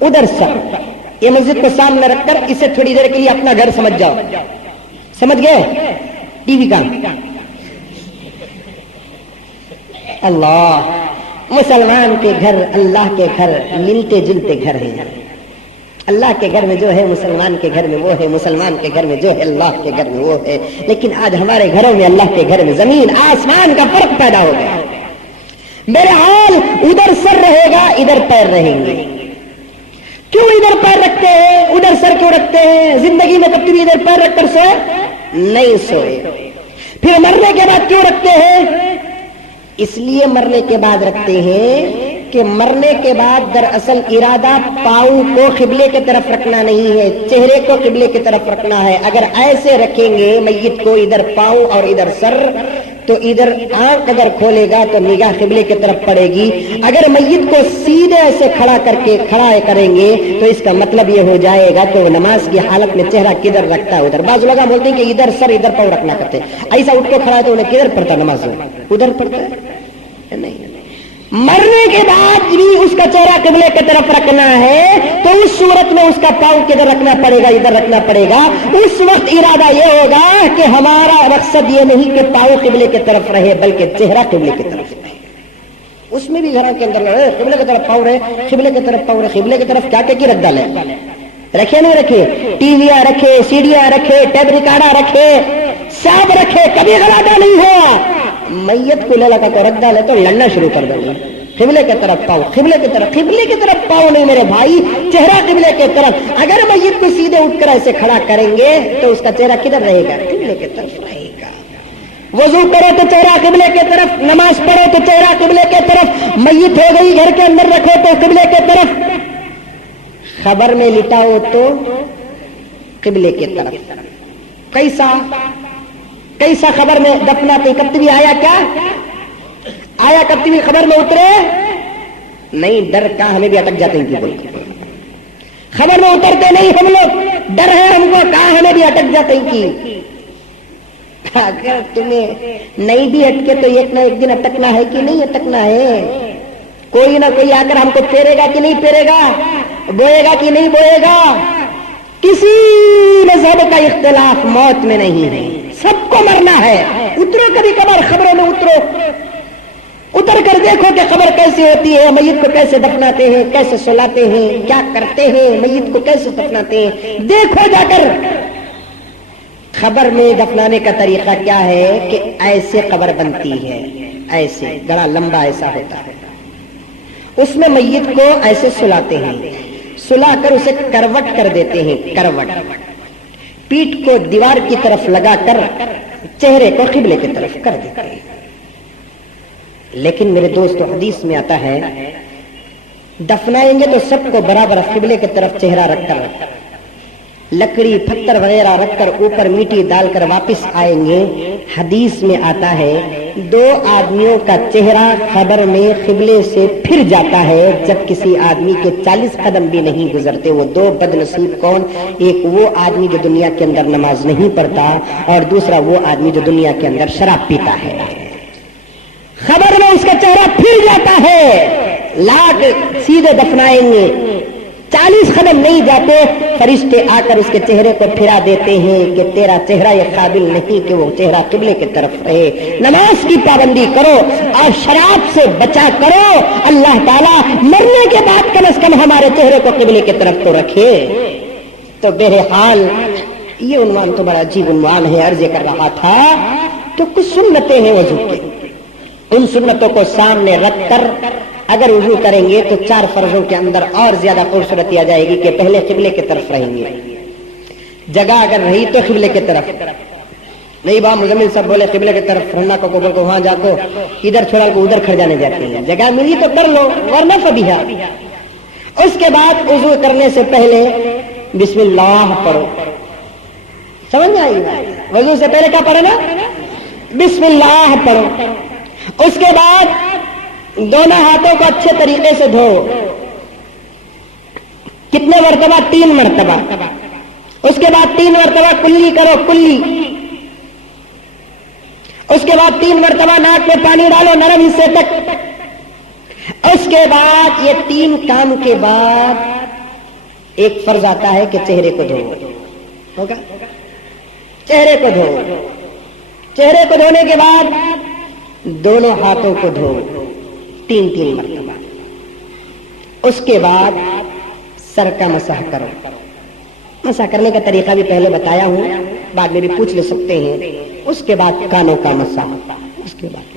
ادھر سر. یہ مسجد کو سامنے رکھ کر اسے تھوڑی دیر کے لیے اپنا گھر سمجھ جاؤ. سمجھ گئے؟ ٹی وی کا اللہ, مسلمان کے گھر اللہ کے گھر ملتے جلتے گھر ہیں. اللہ کے گھر میں جو ہے مسلمان کے گھر میں وہ ہے, مسلمان کے گھر میں جو ہے اللہ کے گھر میں وہ ہے. لیکن آج ہمارے گھروں میں اللہ کے گھر میں زمین آسمان کا فرق پیدا ہو گیا. میرے حال ادھر سر رہے گا, ادھر پیر رہیں گے. کیوں ادھر پیر رکھتے ہیں, ادھر سر کیوں رکھتے ہیں؟ زندگی میں کبھی بھی ادھر پیر رکھ کر سوئے نہیں سوئے. پھر مرنے کے بعد کیوں رکھتے ہیں؟ اس لیے مرنے کے بعد رکھتے ہیں کہ مرنے کے بعد دراصل ارادہ پاؤں کو قبلے کی طرف رکھنا نہیں ہے, چہرے کو قبلے کی طرف رکھنا ہے. اگر ایسے رکھیں گے میت کو, ادھر پاؤں اور ادھر سر, تو ادھر آنکھ اگر کھولے گا تو نگاہ قبلے کی طرف پڑے گی. اگر میت کو سیدھے ایسے کھڑا کریں گے تو اس کا مطلب یہ ہو جائے گا کہ وہ نماز کی حالت میں چہرہ کدھر رکھتا ہے ادھر. بعض لوگ بولتے ہیں کہ ادھر سر ادھر پاؤں رکھنا کرتے ہیں. ایسا اٹھ کو کھڑا ہے تو انہیں کدھر پڑتا نماز میں؟ ادھر پڑتا ہے نہیں. مرنے کے بعد بھی اس کا چہرہ قبلے کی طرف رکھنا ہے تو اس صورت میں اس کا پاؤں کدھر رکھنا پڑے گا؟ ادھر رکھنا پڑے گا. اس وقت ارادہ یہ ہوگا کہ ہمارا مقصد یہ نہیں کہ پاؤں قبلے کی طرف رہے بلکہ چہرہ قبلے کی طرف رہے. اس میں بھی گھروں کے اندر قبلے کی طرف پاؤں رہے, قبلے کی طرف پاؤں رہے. قبلے کی طرف کیا کی رکھ ڈالے, رکھے نہیں رکھے, ٹی ویاں رکھے, سیڈیاں رکھے, ٹیپ ریکارڈر رکھے, سب رکھے, کبھی غلطہ نہیں ہوا. میت کو لے لگا تو رکھ ڈالے تو لڑنا شروع کر دیں گے. قبلے کی طرف پاؤں, قبلے کی طرف پاؤں نہیں میرے بھائی, چہرہ قبلے کی طرف. اگر میت کو سیدھے اٹھ کر ایسے کھڑا کریں گے تو اس کا چہرہ کدھر رہے گا؟ قبلے کی طرف رہے گا. وضو کرے تو چہرہ قبلے کی طرف, نماز پڑھے تو چہرہ قبلے کی طرف, میت ہو گئی گھر کے اندر رکھو تو قبلے کی طرف, خبر میں لٹاؤ تو قبلے کی طرف. کیسا خبر میں دفناتے؟ کبھی آیا کیا؟ آیا کبھی خبر میں اترے نہیں؟ ڈر کا ہمیں بھی اٹک جاتے ہیں. خبر میں اترتے نہیں ہم لوگ, ڈر ہے ہم کو, کہاں ہمیں بھی اٹک جاتے ہیں. اگر تمہیں نہیں بھی اٹکے تو ایک نہ ایک دن اٹکنا ہے کہ نہیں اٹکنا ہے. کوئی نہ کوئی آ کر ہم کو پھیرے گا کہ نہیں پھیرے گا, بوئے گا کہ نہیں بوئے گا. کسی مذہب کا اختلاف موت میں نہیں ہے, سب کو مرنا ہے. اترو کبھی کبھار خبروں میں اترو, اتر کر دیکھو کہ خبر کیسی ہوتی ہے, میت کو کیسے دفناتے ہیں, کیسے سلاتے ہیں, کیا کرتے ہیں, میت کو کیسے دفناتے ہیں. دیکھو جا کر خبر میں دفنانے کا طریقہ کیا ہے کہ ایسے قبر بنتی ہے، ایسے گڑا لمبا ایسا ہوتا ہے، اس میں میت کو ایسے سلاتے ہیں، سلا کر اسے کروٹ کر دیتے ہیں، کروٹ پیٹھ کو دیوار کی طرف لگا کر چہرے کو قبلے کی طرف کر دیتے ہیں۔ لیکن میرے دوستو حدیث میں آتا ہے دفنائیں گے تو سب کو برابر قبلے کی طرف چہرہ رکھ کر لکڑی پتھر وغیرہ رکھ کر اوپر میٹی ڈال کر واپس آئیں گے۔ حدیث میں آتا ہے دو آدمیوں کا چہرہ قبر میں قبلے سے پھر جاتا ہے جب کسی آدمی کے 40 قدم بھی نہیں گزرتے۔ وہ دو بد نصیب کون؟ ایک وہ آدمی جو دنیا کے اندر نماز نہیں پڑھتا، اور دوسرا وہ آدمی جو دنیا کے اندر شراب پیتا ہے۔ خبر میں اس کا چہرہ پھر جاتا ہے، لاکھ سیدھے دفنائیں گے، 40 قدم نہیں جاتے، فرشتے آ کر اس کے چہرے کو پھرا دیتے ہیں کہ تیرا چہرہ یہ قابل نہیں کہ وہ چہرہ قبلے کی طرف رہے، نماز کی پابندی کرو اور شراب سے بچا کرو، اللہ تعالیٰ مرنے کے بعد کم از کم ہمارے چہرے کو قبلے کی طرف تو رکھے۔ تو بہرحال یہ عنوان تو بڑا عجیب عنوان ہے، عرض کر رہا تھا تو کچھ سنتیں ہیں وضو کے، ان سنتوں کو سامنے رکھ کر اگر وضو کریں گے تو 4 فرضوں کے اندر اور زیادہ خوبصورتی آ جائے گی کہ پہلے قبلے کی طرف رہیں گے، جگہ اگر رہی تو قبلے کی طرف نہیں، با مزمل سب بولے قبلے کی طرف رہنا کو بول کو وہاں جا کو ادھر چھوڑا کو ادھر کھڑ جانے جاتے ہیں، جگہ ملی تو کر لو ورنہ فبیہا۔ اس کے بعد وضو کرنے سے پہلے بسم اللہ پڑھو، سمجھ میں آئی؟ وضو سے پہلے کیا پڑھو نا؟ بسم اللہ پڑھو۔ اس کے بعد دونوں ہاتھوں کو اچھے طریقے سے دھو، کتنے مرتبہ؟ 3 مرتبہ۔ اس کے بعد 3 مرتبہ کلی کرو، کلی۔ اس کے بعد 3 مرتبہ ناک میں پانی ڈالو نرم حصے تک۔ اس کے بعد یہ 3 کام کے بعد ایک فرض آتا ہے کہ چہرے کو دھو، ہوگا؟ چہرے کو دھو، چہرے کو دھونے کے بعد دونوں ہاتھوں کو دھو 3 مرتبہ۔ اس کے بعد سر کا مسح کرو، مسح کرنے کا طریقہ بھی پہلے بتایا ہوں، بعد میں بھی پوچھ لے سکتے ہیں۔ اس کے بعد کانوں کا مسح، اس کے بعد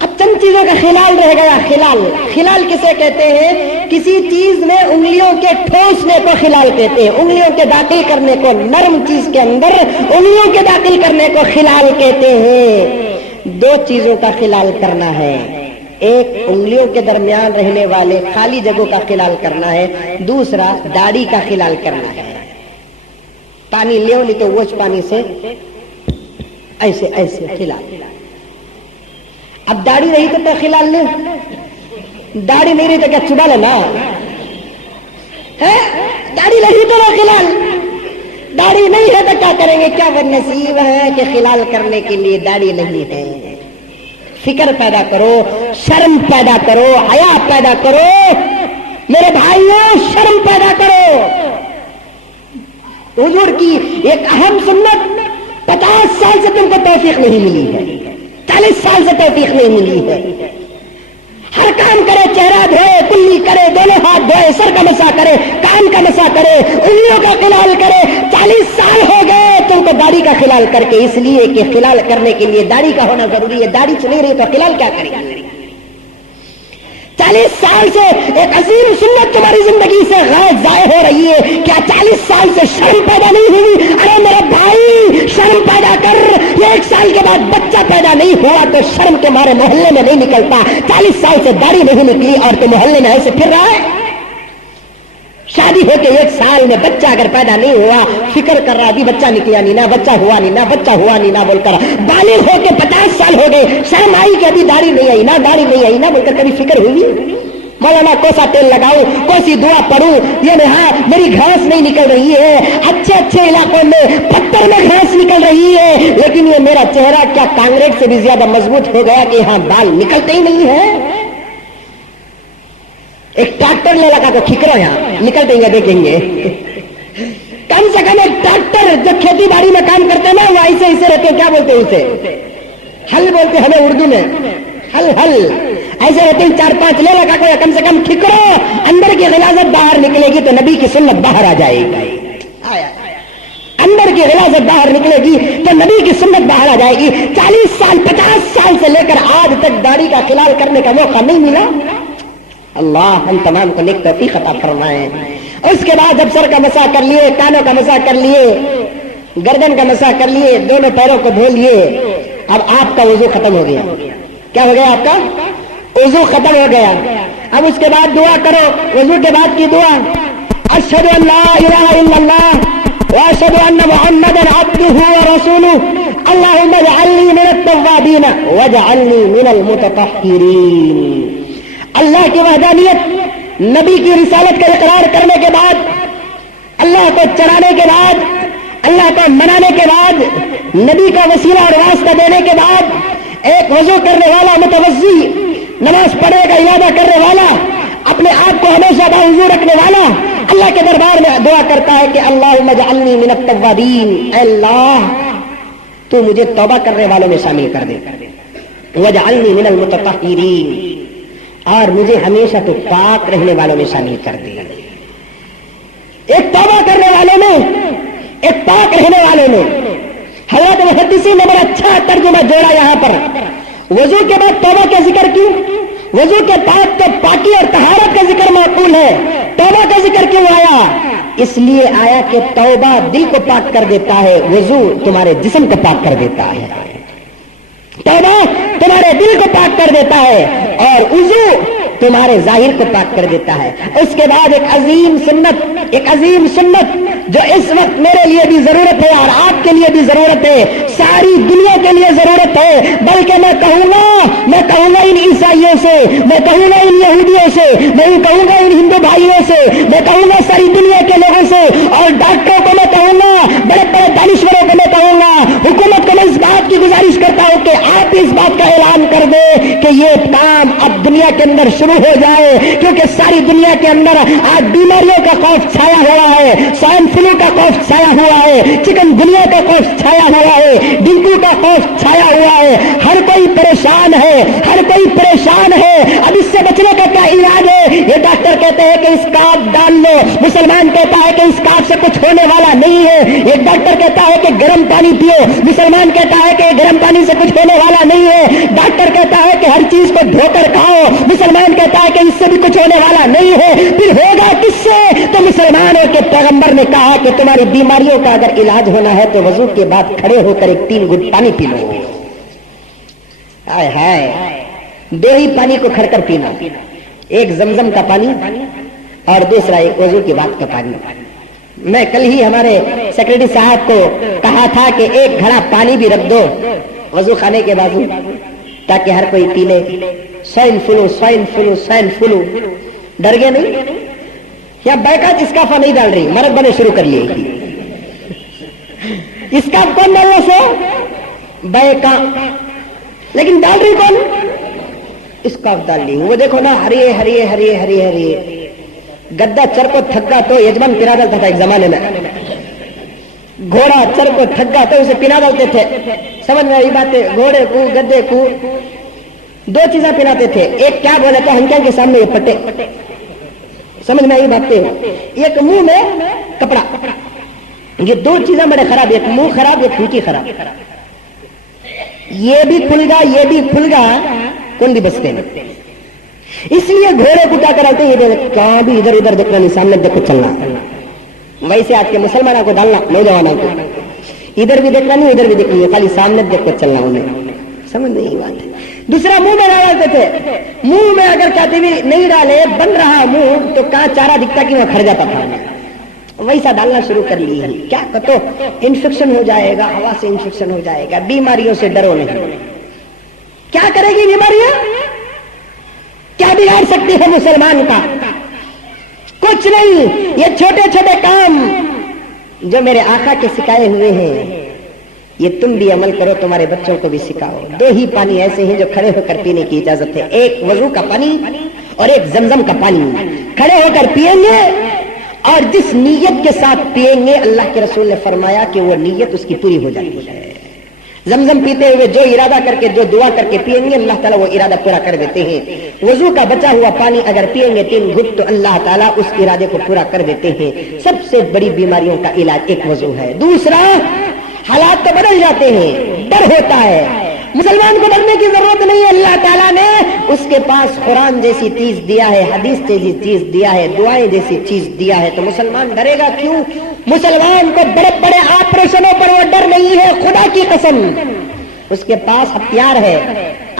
اب چند چیزوں کا خلال رہ گیا۔ خلال، خلال کسے کہتے ہیں؟ کسی چیز میں انگلیوں کے ٹھوسنے کو خلال کہتے ہیں، انگلیوں کے داخل کرنے کو، نرم چیز کے اندر انگلیوں کے داخل کرنے کو خلال کہتے ہیں۔ 2 چیزوں کا خلال کرنا ہے، ایک انگلیوں کے درمیان رہنے والے خالی جگہوں کا خلال کرنا ہے، دوسرا داڑھی کا خلال کرنا ہے۔ پانی لیو نہیں تو وچ پانی سے ایسے ایسے خلال۔ اب داڑھی رہی تو خلال لے، داڑھی نہیں رہی تو کیا چبا لینا ہے؟ داڑھی رہی تو نہ خلال، داڑھی نہیں ہے تو کیا کریں گے؟ کیا بدنصیب ہے کہ خلال کرنے کے لیے داڑھی نہیں ہے۔ فکر پیدا کرو، شرم پیدا کرو، حیا پیدا کرو، میرے بھائیوں شرم پیدا کرو۔ حضور کی ایک اہم سنت، 50 سال سے تم کو توفیق نہیں ملی ہے، 40 سال سے توفیق نہیں ملی ہے۔ ہر کام کرے، چہرہ دھوئے، کلی کرے، دونوں ہاتھ دھوئے، سر کا مسح کرے، کان کا مسح کرے، انگلیوں کا خلال کرے۔ 40 سال ہو گئے تم کو داڑھی کا خلال کر کے، اس لیے کہ خلال کرنے کے لیے داڑھی کا ہونا ضروری ہے، داڑھی سے نہیں رہی تو خلال کیا کرے گا؟ 40 سال سے ایک عظیم سنت تمہاری زندگی سے غائب ضائع ہو رہی ہے، کیا 40 سال سے شرم پیدا نہیں ہوئی؟ ارے میرے بھائی شرم پیدا کر۔ 1 سال کے بعد بچہ پیدا نہیں ہوا تو شرم تمہارے محلے میں نہیں نکلتا۔ 40 سال سے داڑھی نہیں نکلی اور تو محلے میں ایسے پھر رہا ہے۔ شادی ہو کے 1 سال میں بچہ اگر پیدا نہیں ہوا، فکر کر رہا ابھی بچہ نکلا نہیں، نہ بچہ ہوا نہیں، نہ بچہ ہوا نہیں، نہ بول کر بالغ ہو کے 50 سال ہو گئے، شرم آئی کہ ابھی داڑھی نہیں آئی، نہ داڑھی نہیں آئی، نہ بول کر کبھی فکر ہوئی مولانا کوسا تیل لگاؤں، کوسی دعا پڑھوں، یہ ہاں میری گھاس نہیں نکل رہی ہے، اچھے اچھے علاقوں میں پتھر میں گھاس نکل رہی ہے، لیکن یہ میرا چہرہ کیا کانگریٹ سے بھی زیادہ مضبوط ہو گیا کہ یہاں بال نکلتے ہی نہیں ہے؟ ایک ٹریکٹر لے لگا تو کھکرو یہاں نکل دیں گے، دیکھیں گے۔ کم سے کم ایک ٹریکٹر جو کھیتی باڑی میں کام کرتے ہیں نا، وہ ایسے ایسے رہتے ہیں، کیا بولتے ہیں اسے؟ ہل بولتے ہیں ہمیں اردو میں، ہل ہل ایسے رہتے ہیں۔ 4-5 لے لگا کوئی کم سے کم کھکرو، اندر کی غلاظت باہر نکلے گی تو نبی کی سنت باہر آ جائے گی، اندر کی غلاظت باہر نکلے گی تو نبی کی سنت باہر آ جائے گی. 40 سال 50 سال سے لے کر آج تک داڑھی کا خلال کرنے کا موقع نہیں ملا. اللہ ہم تمام کو نیک توفیق عطا فرمائے. اس کے بعد جب سر کا مسح کر لیے, کانوں کا مسح کر لیے, گردن کا مسح کر لیے, دونوں پیروں کو دھو لیے, اب آپ کا وضو ختم ہو گیا. کیا ہو گیا؟ آپ کا وضو ختم ہو گیا. اب اس کے بعد دعا کرو. وضو کے بعد کی دعا, اشہد ان لا الہ الا اللہ واشہد ان محمدا عبدہ ورسولہ اللہم اجعلنی من التوابین واجعلنی من المتطہرین. اللہ کی وحدانیت, نبی کی رسالت کا اقرار کرنے کے بعد, اللہ کو چڑھانے کے بعد, اللہ کو منانے کے بعد, نبی کا وسیلہ اور واسطہ دینے کے بعد, ایک وضو کرنے والا متوضی, نماز پڑھنے کا ارادہ کرنے والا, اپنے آپ کو ہمیشہ باوضو رکھنے والا اللہ کے دربار میں دعا کرتا ہے کہ اللہم اجعلنی من التوابین, اے اللہ تو مجھے توبہ کرنے والوں میں شامل کر دے, واجعلنی من المتطہرین, اور مجھے ہمیشہ تو پاک رہنے والوں میں شامل کر دے. ایک توبہ کرنے والوں میں, ایک پاک رہنے والوں میں. حضرت محدثین نے بڑا اچھا ترجمہ جوڑا یہاں پر. وضو کے بعد توبہ کا ذکر کیوں؟ وضو کے بعد تو پاکی اور طہارت کا ذکر معقول ہے, توبہ کا ذکر کیوں آیا؟ اس لیے آیا کہ توبہ دل کو پاک کر دیتا ہے, وضو تمہارے جسم کو پاک کر دیتا ہے. توبہ تمہارے دل کو پاک کر دیتا ہے اور وضو تمہارے ظاہر کو پاک کر دیتا ہے. اس کے بعد ایک عظیم سنت, ایک عظیم سنت جو اس وقت میرے لیے بھی ضرورت ہے اور آپ کے لیے بھی ضرورت ہے, ساری دنیا کے لیے ضرورت ہے, بلکہ میں کہوں گا ان عیسائیوں سے, میں کہوں گا ان یہودیوں سے, میں کہوں گا ان ہندو بھائیوں سے, میں کہوں گا ساری دنیا کے لوگوں سے, اور ڈاکٹروں کو میں کہوں گا, بڑے بڑے دانشوروں کو میں کہوں گا, حکومت کو میں اس بات کی گزارش کرتا ہوں کہ آپ اس بات کا اعلان کر دیں کہ یہ کام اب دنیا کے اندر شروع ہو جائے, کیونکہ ساری دنیا کے اندر آج بیماریوں کا خوف چھایا ہوا ہے, سوائن فلو کا خوف چھایا ہوا ہے, چکن گنیا کا خوف چھایا ہوا ہے, ڈینگو کا خوف چھایا ہوا ہے. ہر کوئی پریشان ہے, ہر کوئی پریشان ہے. اب اس سے بچنے کا کیا علاج ہے؟ یہ ڈاکٹر کہتے ہیں کہ اسکارف ڈال لو, مسلمان کہتا ہے کہ اسکارف سے کچھ ہونے والا نہیں ہے. ایک ڈاکٹر کہتا ہے کہ گرم پانی پیو, مسلمان کہتا ہے کہ گرم پانی سے کچھ ہونے والا نہیں ہے. ڈاکٹر کہتا ہے کہ ہر چیز کو دھو کر کھاؤ, مسلمان کہتا ہے کہ اس سے بھی کچھ ہونے والا نہیں ہے. پھر ہوگا کس سے؟ تو مسلمانوں کے پیغمبر نے کہا کہ تمہاری بیماریوں کا اگر علاج ہونا ہے تو وضو کے بعد کھڑے ہو کر ایک 3 گھٹ پانی پی لو. ہائے ہائے, 2 ہی پانی کو کھڑ کر پینا, ایک زمزم کا پانی اور دوسرا ایک وضو کے بعد کا پانی. میں کل ہی ہمارے سیکرٹری صاحب کو کہا تھا کہ ایک گھڑا پانی بھی رکھ دو وضو خانے کے بازو, تاکہ ہر کوئی پی لے. Swine flu, swine flu, swine flu. ڈر گئے نہیں؟ یا بیکاٹ اسکافا نہیں ڈال رہی, مرد بنے شروع کر لیے. اسکاف کون ڈالنے سے؟ بیکا. لیکن ڈال رہی کون؟ اسکاف ڈال لی. وہ دیکھو نا, ہریے ہریے ہریے ہریے ہریے گدا چر کو تھکا تو یجمان پنا ڈالتا تھا ایک زمانے میں. گھوڑا چر کو تھکا تو اسے پنا ڈالتے تھے. سمجھ میں آئی بات ہے؟ گھوڑے کو, گدے کو 2 چیزیں پلاتے تھے. ایک کیا بولے تھے ہنکیاں کے سامنے, یہ پٹے. سمجھ میں آئی بات ہے؟ ایک منہ میں کپڑا. یہ 2 چیزیں بڑے خراب, ایک منہ خراب, ایک ہنکی خراب. یہ بھی کھل گا, یہ بھی کھل گا, کون بھی بستے نہیں. اس لیے گھوڑے کو کیا کراتے ہیں, یہ کہاں بھی ادھر ادھر دیکھنا نہیں, سامنے دیکھ کر چلنا. ویسے آج کے مسلمانوں کو ڈالنا, نوجوانوں کو ادھر بھی دیکھنا نہیں, ادھر بھی دیکھنا نہیں, خالی سامنے دیکھ کر چلنا. انہیں سمجھ نہیں بات ہے. دوسرا منہ میں ڈالتے تھے. منہ میں اگر کہتے بھی نہیں ڈالے, بن رہا منہ تو کہاں چارہ دکھتا کہ وہ کھڑ جاتا تھا. ویسا ڈالنا شروع کر لی ہے. کیا کہتے انفیکشن ہو جائے گا, ہوا سے انفیکشن ہو جائے گا. بیماریوں سے ڈرو نہیں. کیا کرے گی بیماریاں؟ کیا بگاڑ سکتی ہے مسلمان کا؟ کچھ نہیں. یہ چھوٹے چھوٹے کام جو میرے آقا کے سکھائے ہوئے ہیں, یہ تم بھی عمل کرو, تمہارے بچوں کو بھی سکھاؤ. 2 ہی پانی ایسے ہیں جو کھڑے ہو کر پینے کی اجازت ہے, ایک وضو کا پانی اور ایک زمزم کا پانی. کھڑے ہو کر پیئیں گے, اور جس نیت کے ساتھ پیئیں گے اللہ کے رسول نے فرمایا کہ وہ نیت اس کی پوری ہو جاتی ہے. زمزم پیتے ہوئے جو ارادہ کر کے جو دعا کر کے پیئیں گے اللہ تعالیٰ وہ ارادہ پورا کر دیتے ہیں. وضو کا بچا ہوا پانی اگر پیئیں گے 3 گھٹ تو اللہ تعالیٰ اس ارادے کو پورا کر دیتے ہیں. سب سے بڑی بیماریوں کا علاج ایک وضو ہے. دوسرا، حالات تو بدل جاتے ہیں، ڈر ہوتا ہے. مسلمان کو ڈرنے کی ضرورت نہیں ہے. اللہ تعالیٰ نے اس کے پاس قرآن جیسی چیز دیا ہے، حدیث جیسی چیز دیا ہے، دعائیں جیسی چیز دیا ہے، تو مسلمان ڈرے گا کیوں؟ مسلمان کو بڑے بڑے آپریشنوں پر وہ ڈر نہیں ہے. خدا کی قسم اس کے پاس ہتھیار ہے.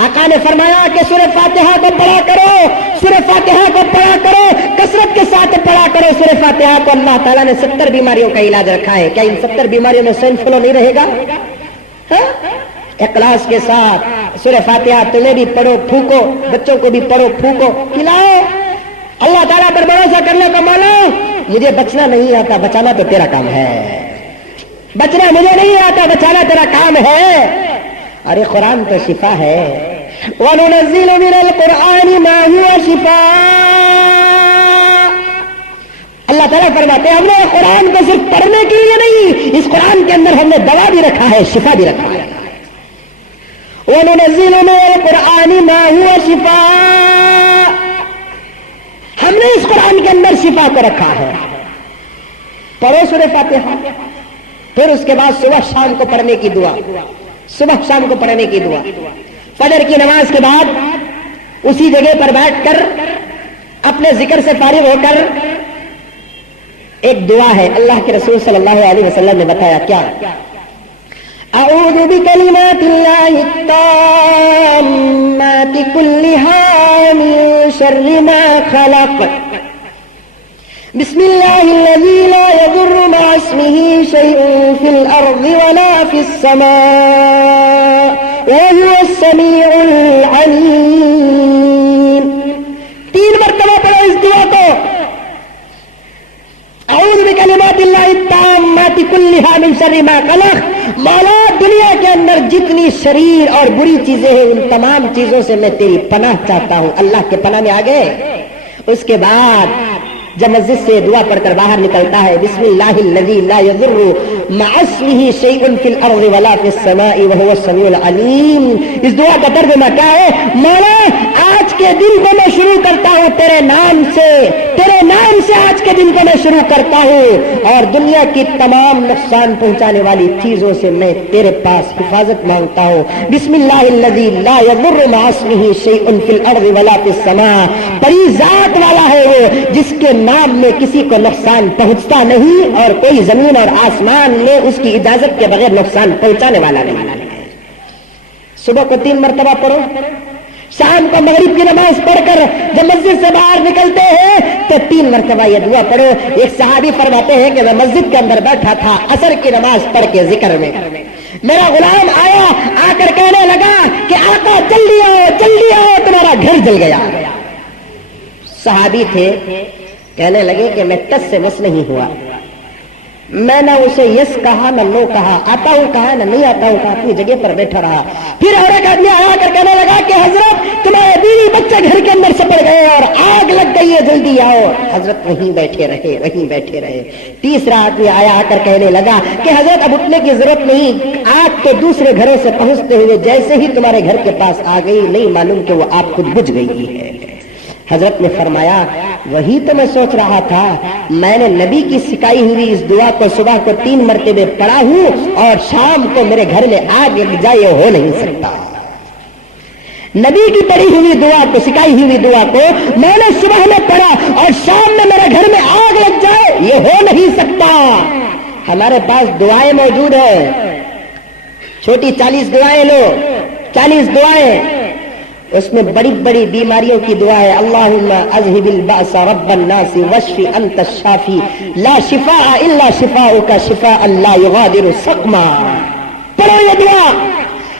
آقا نے فرمایا کہ سورہ فاتحہ کو پڑھا کرو، سورہ فاتحہ کو پڑھا کرو، کثرت کے ساتھ پڑھا کرو سورہ فاتحہ کو. اللہ تعالیٰ نے 70 بیماریوں کا علاج رکھا ہے. کیا ان 70 بیماریوں میں سوائن فلو نہیں رہے گا؟ اخلاص کے ساتھ سورہ فاتحہ تمہیں بھی پڑھو، پھونکو، بچوں کو بھی پڑھو، پھونکو، کھلاؤ. اللہ تعالیٰ پر بھروسہ کرنے کا مانو. مجھے بچنا نہیں آتا، بچانا تو تیرا کام ہے. بچنا مجھے نہیں آتا، بچانا تیرا کام ہے. ارے قرآن تو شفا ہے. وَنُنَزِّلُ مِنَ الْقُرْآنِ مَا هُوَ شِفَاءٌ. اللہ تعالیٰ فرماتے ہیں ہم نے قرآن کو صرف پڑھنے کے لیے نہیں، اس قرآن کے اندر ہم نے دوا بھی رکھا ہے، شفا بھی رکھا ہے. وَنُنَزِّلُ مِنَ الْقُرْآنِ مَا هُوَ شِفَاءٌ. ہم نے اس قرآن کے اندر شفا کو رکھا ہے. پڑھو سورہ فاتحہ، پھر اس کے بعد صبح شام کو پڑھنے کی دعا، صبح شام کو پڑھنے کی دعا. فجر کی نماز کے بعد اسی جگہ پر بیٹھ کر اپنے ذکر سے فارغ ہو کر ایک دعا ہے. اللہ کے رسول صلی اللہ علیہ وسلم نے بتایا کیا؟ اعوذ بکلمات اللہ التامات کلها من شر ما خلق. بسم اللہ الذی لا یضر مع اسمہ شیء فی الارض ولا فی السماء وهو السمیع العلیم. 3 مرتبہ پڑھو اس دعا کو. اعوذ بکلمات اللہ التامات کلها من شر ما خلق. مولا دنیا کے اندر جتنی شریر اور بری چیزیں ہیں ان تمام چیزوں سے میں تیری پناہ چاہتا ہوں. اللہ کے پناہ میں آ گئے. اس کے بعد جب مسجد سے دعا پڑھ کر باہر نکلتا ہے بسم اللہ الذی لا یضر مع اسمہ شیء فی الارض ولا فی السماء وهو السمیع العلیم. اس دعا کا ترجمہ کیا ہے؟ مولا آج کے دن کو میں شروع کرتا ہوں تیرے نام سے، تیرے نام سے آج کے دن کو میں شروع کرتا ہوں، اور دنیا کی تمام نقصان پہنچانے والی چیزوں سے میں تیرے پاس حفاظت مانگتا ہوں. بسم اللہ الذی لا یضر مع اسمہ شیء فی الارض ولا فی السماء. بڑی ذات والا ہے وہ جس کے نام میں کسی کو نقصان پہنچتا نہیں اور کوئی زمین اور آسمان میں اس کی اجازت کے بغیر نقصان پہنچانے والا نہیں. صبح کو 3 مرتبہ پڑھو. شام کو مغرب کی نماز پڑھ کر جب مسجد سے باہر نکلتے ہیں تو 3 مرتبہ یہ دعا پڑھو. ایک صحابی فرماتے ہیں کہ میں مسجد کے اندر بیٹھا تھا عصر کی نماز پڑھ کے ذکر میں، میرا غلام آیا، آ کر کہنے لگا کہ آقا جلدی آؤ، جلدی آؤ، تمہارا گھر جل گیا. صحابی تھے، کہنے لگے کہ میں ٹس سے مس نہیں ہوا. میں نہ اسے یس کہا نہ نو کہا، آتا ہوں کہا نہ نہیں آتا ہوں کہا، اپنی جگہ پر بیٹھا رہا. پھر اور ایک آدمی آیا کر کہنے لگا کہ حضرت تمہارے بیوی بچے گھر کے اندر سپڑ گئے اور آگ لگ گئی ہے، جلدی آؤ. حضرت وہیں بیٹھے رہے، وہیں بیٹھے رہے. تیسرا آدمی آیا آ کر کہنے لگا کہ حضرت اب اٹھنے کی ضرورت نہیں، آگ تو دوسرے گھروں سے پہنچتے ہوئے جیسے ہی تمہارے گھر کے پاس آ گئی نہیں معلوم کہ وہ آگ خود بجھ گئی ہے. حضرت نے فرمایا وہی تو میں سوچ رہا تھا، میں نے نبی کی سکھائی ہوئی اس دعا کو صبح کو 3 مرتبہ پڑھا ہوں اور شام کو میرے گھر میں آگ لگ جائے ہو نہیں سکتا. نبی کی پڑھی ہوئی دعا کو، سکھائی ہوئی دعا کو میں نے صبح میں پڑھا اور شام میں میرے گھر میں آگ لگ جائے، یہ ہو نہیں سکتا. ہمارے پاس دعائیں موجود ہیں، چھوٹی 40 دعائیں لو، 40 دعائیں، اس میں بڑی بڑی بیماریوں کی دعا ہے. اللہم اذہب البأس رب الناس واشف انت الشافی لا شفاء الا شفاؤک شفاء لا یغادر سقما. پڑھو یہ دعا.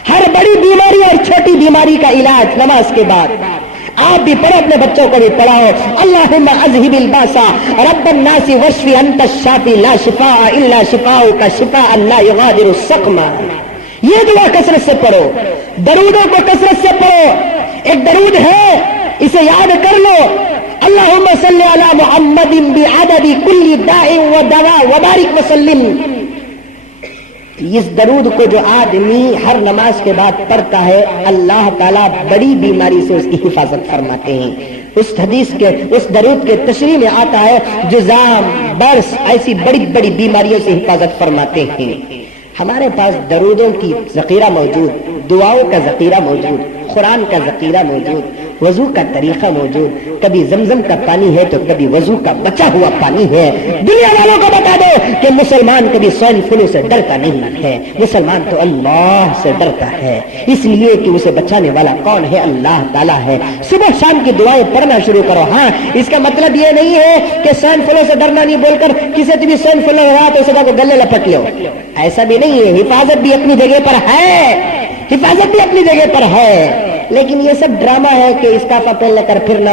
ہر بڑی بیماری اور چھوٹی بیماری کا علاج نماز کے بعد. آپ بھی پڑھو، اپنے بچوں کو بھی پڑھاؤ. اللہم اذہب البأس رب الناس واشف انت الشافی لا شفاء الا شفاؤک شفاء لا یغادر سقما. یہ دعا کثرت سے پڑھو. درودوں کو کثرت سے پڑھو. ایک درود ہے، اسے یاد کر لو. اللہم صلی علی محمد بعدد کل داء و دواء وبارک وسلم. اس درود کو جو آدمی ہر نماز کے بعد پڑھتا ہے اللہ تعالیٰ بڑی بیماری سے اس کی حفاظت فرماتے ہیں. اس حدیث کے اس درود کے تشریح میں آتا ہے جذام برس ایسی بڑی بڑی بیماریوں سے حفاظت فرماتے ہیں. ہمارے پاس درودوں کی ذخیرہ موجود، دعاؤں کا ذخیرہ موجود، قرآن کا ذخیرہ موجود، وضو کا طریقہ موجود. کبھی زمزم کا پانی ہے تو کبھی وضو کا بچا ہوا پانی ہے. دنیا والوں کو بتا دو کہ مسلمان کبھی سوائن فلو سے ڈرتا نہیں ہے. مسلمان تو اللہ سے ڈرتا ہے، اس لیے کہ اسے بچانے والا کون ہے؟ اللہ تعالیٰ ہے. صبح شام کی دعائیں پڑھنا شروع کرو. ہاں، اس کا مطلب یہ نہیں ہے کہ سوائن فلو سے ڈرنا نہیں بول کر کسی سے بھی سوائن فلو ہوا تو سدا کو گلے لپٹ لو، ایسا بھی نہیں ہے. حفاظت بھی اپنی جگہ پر ہے، حفاظت بھی اپنی جگہ پر ہے، لیکن یہ سب ڈرامہ ہے کہ اسکافا پہن لے کر پھرنا،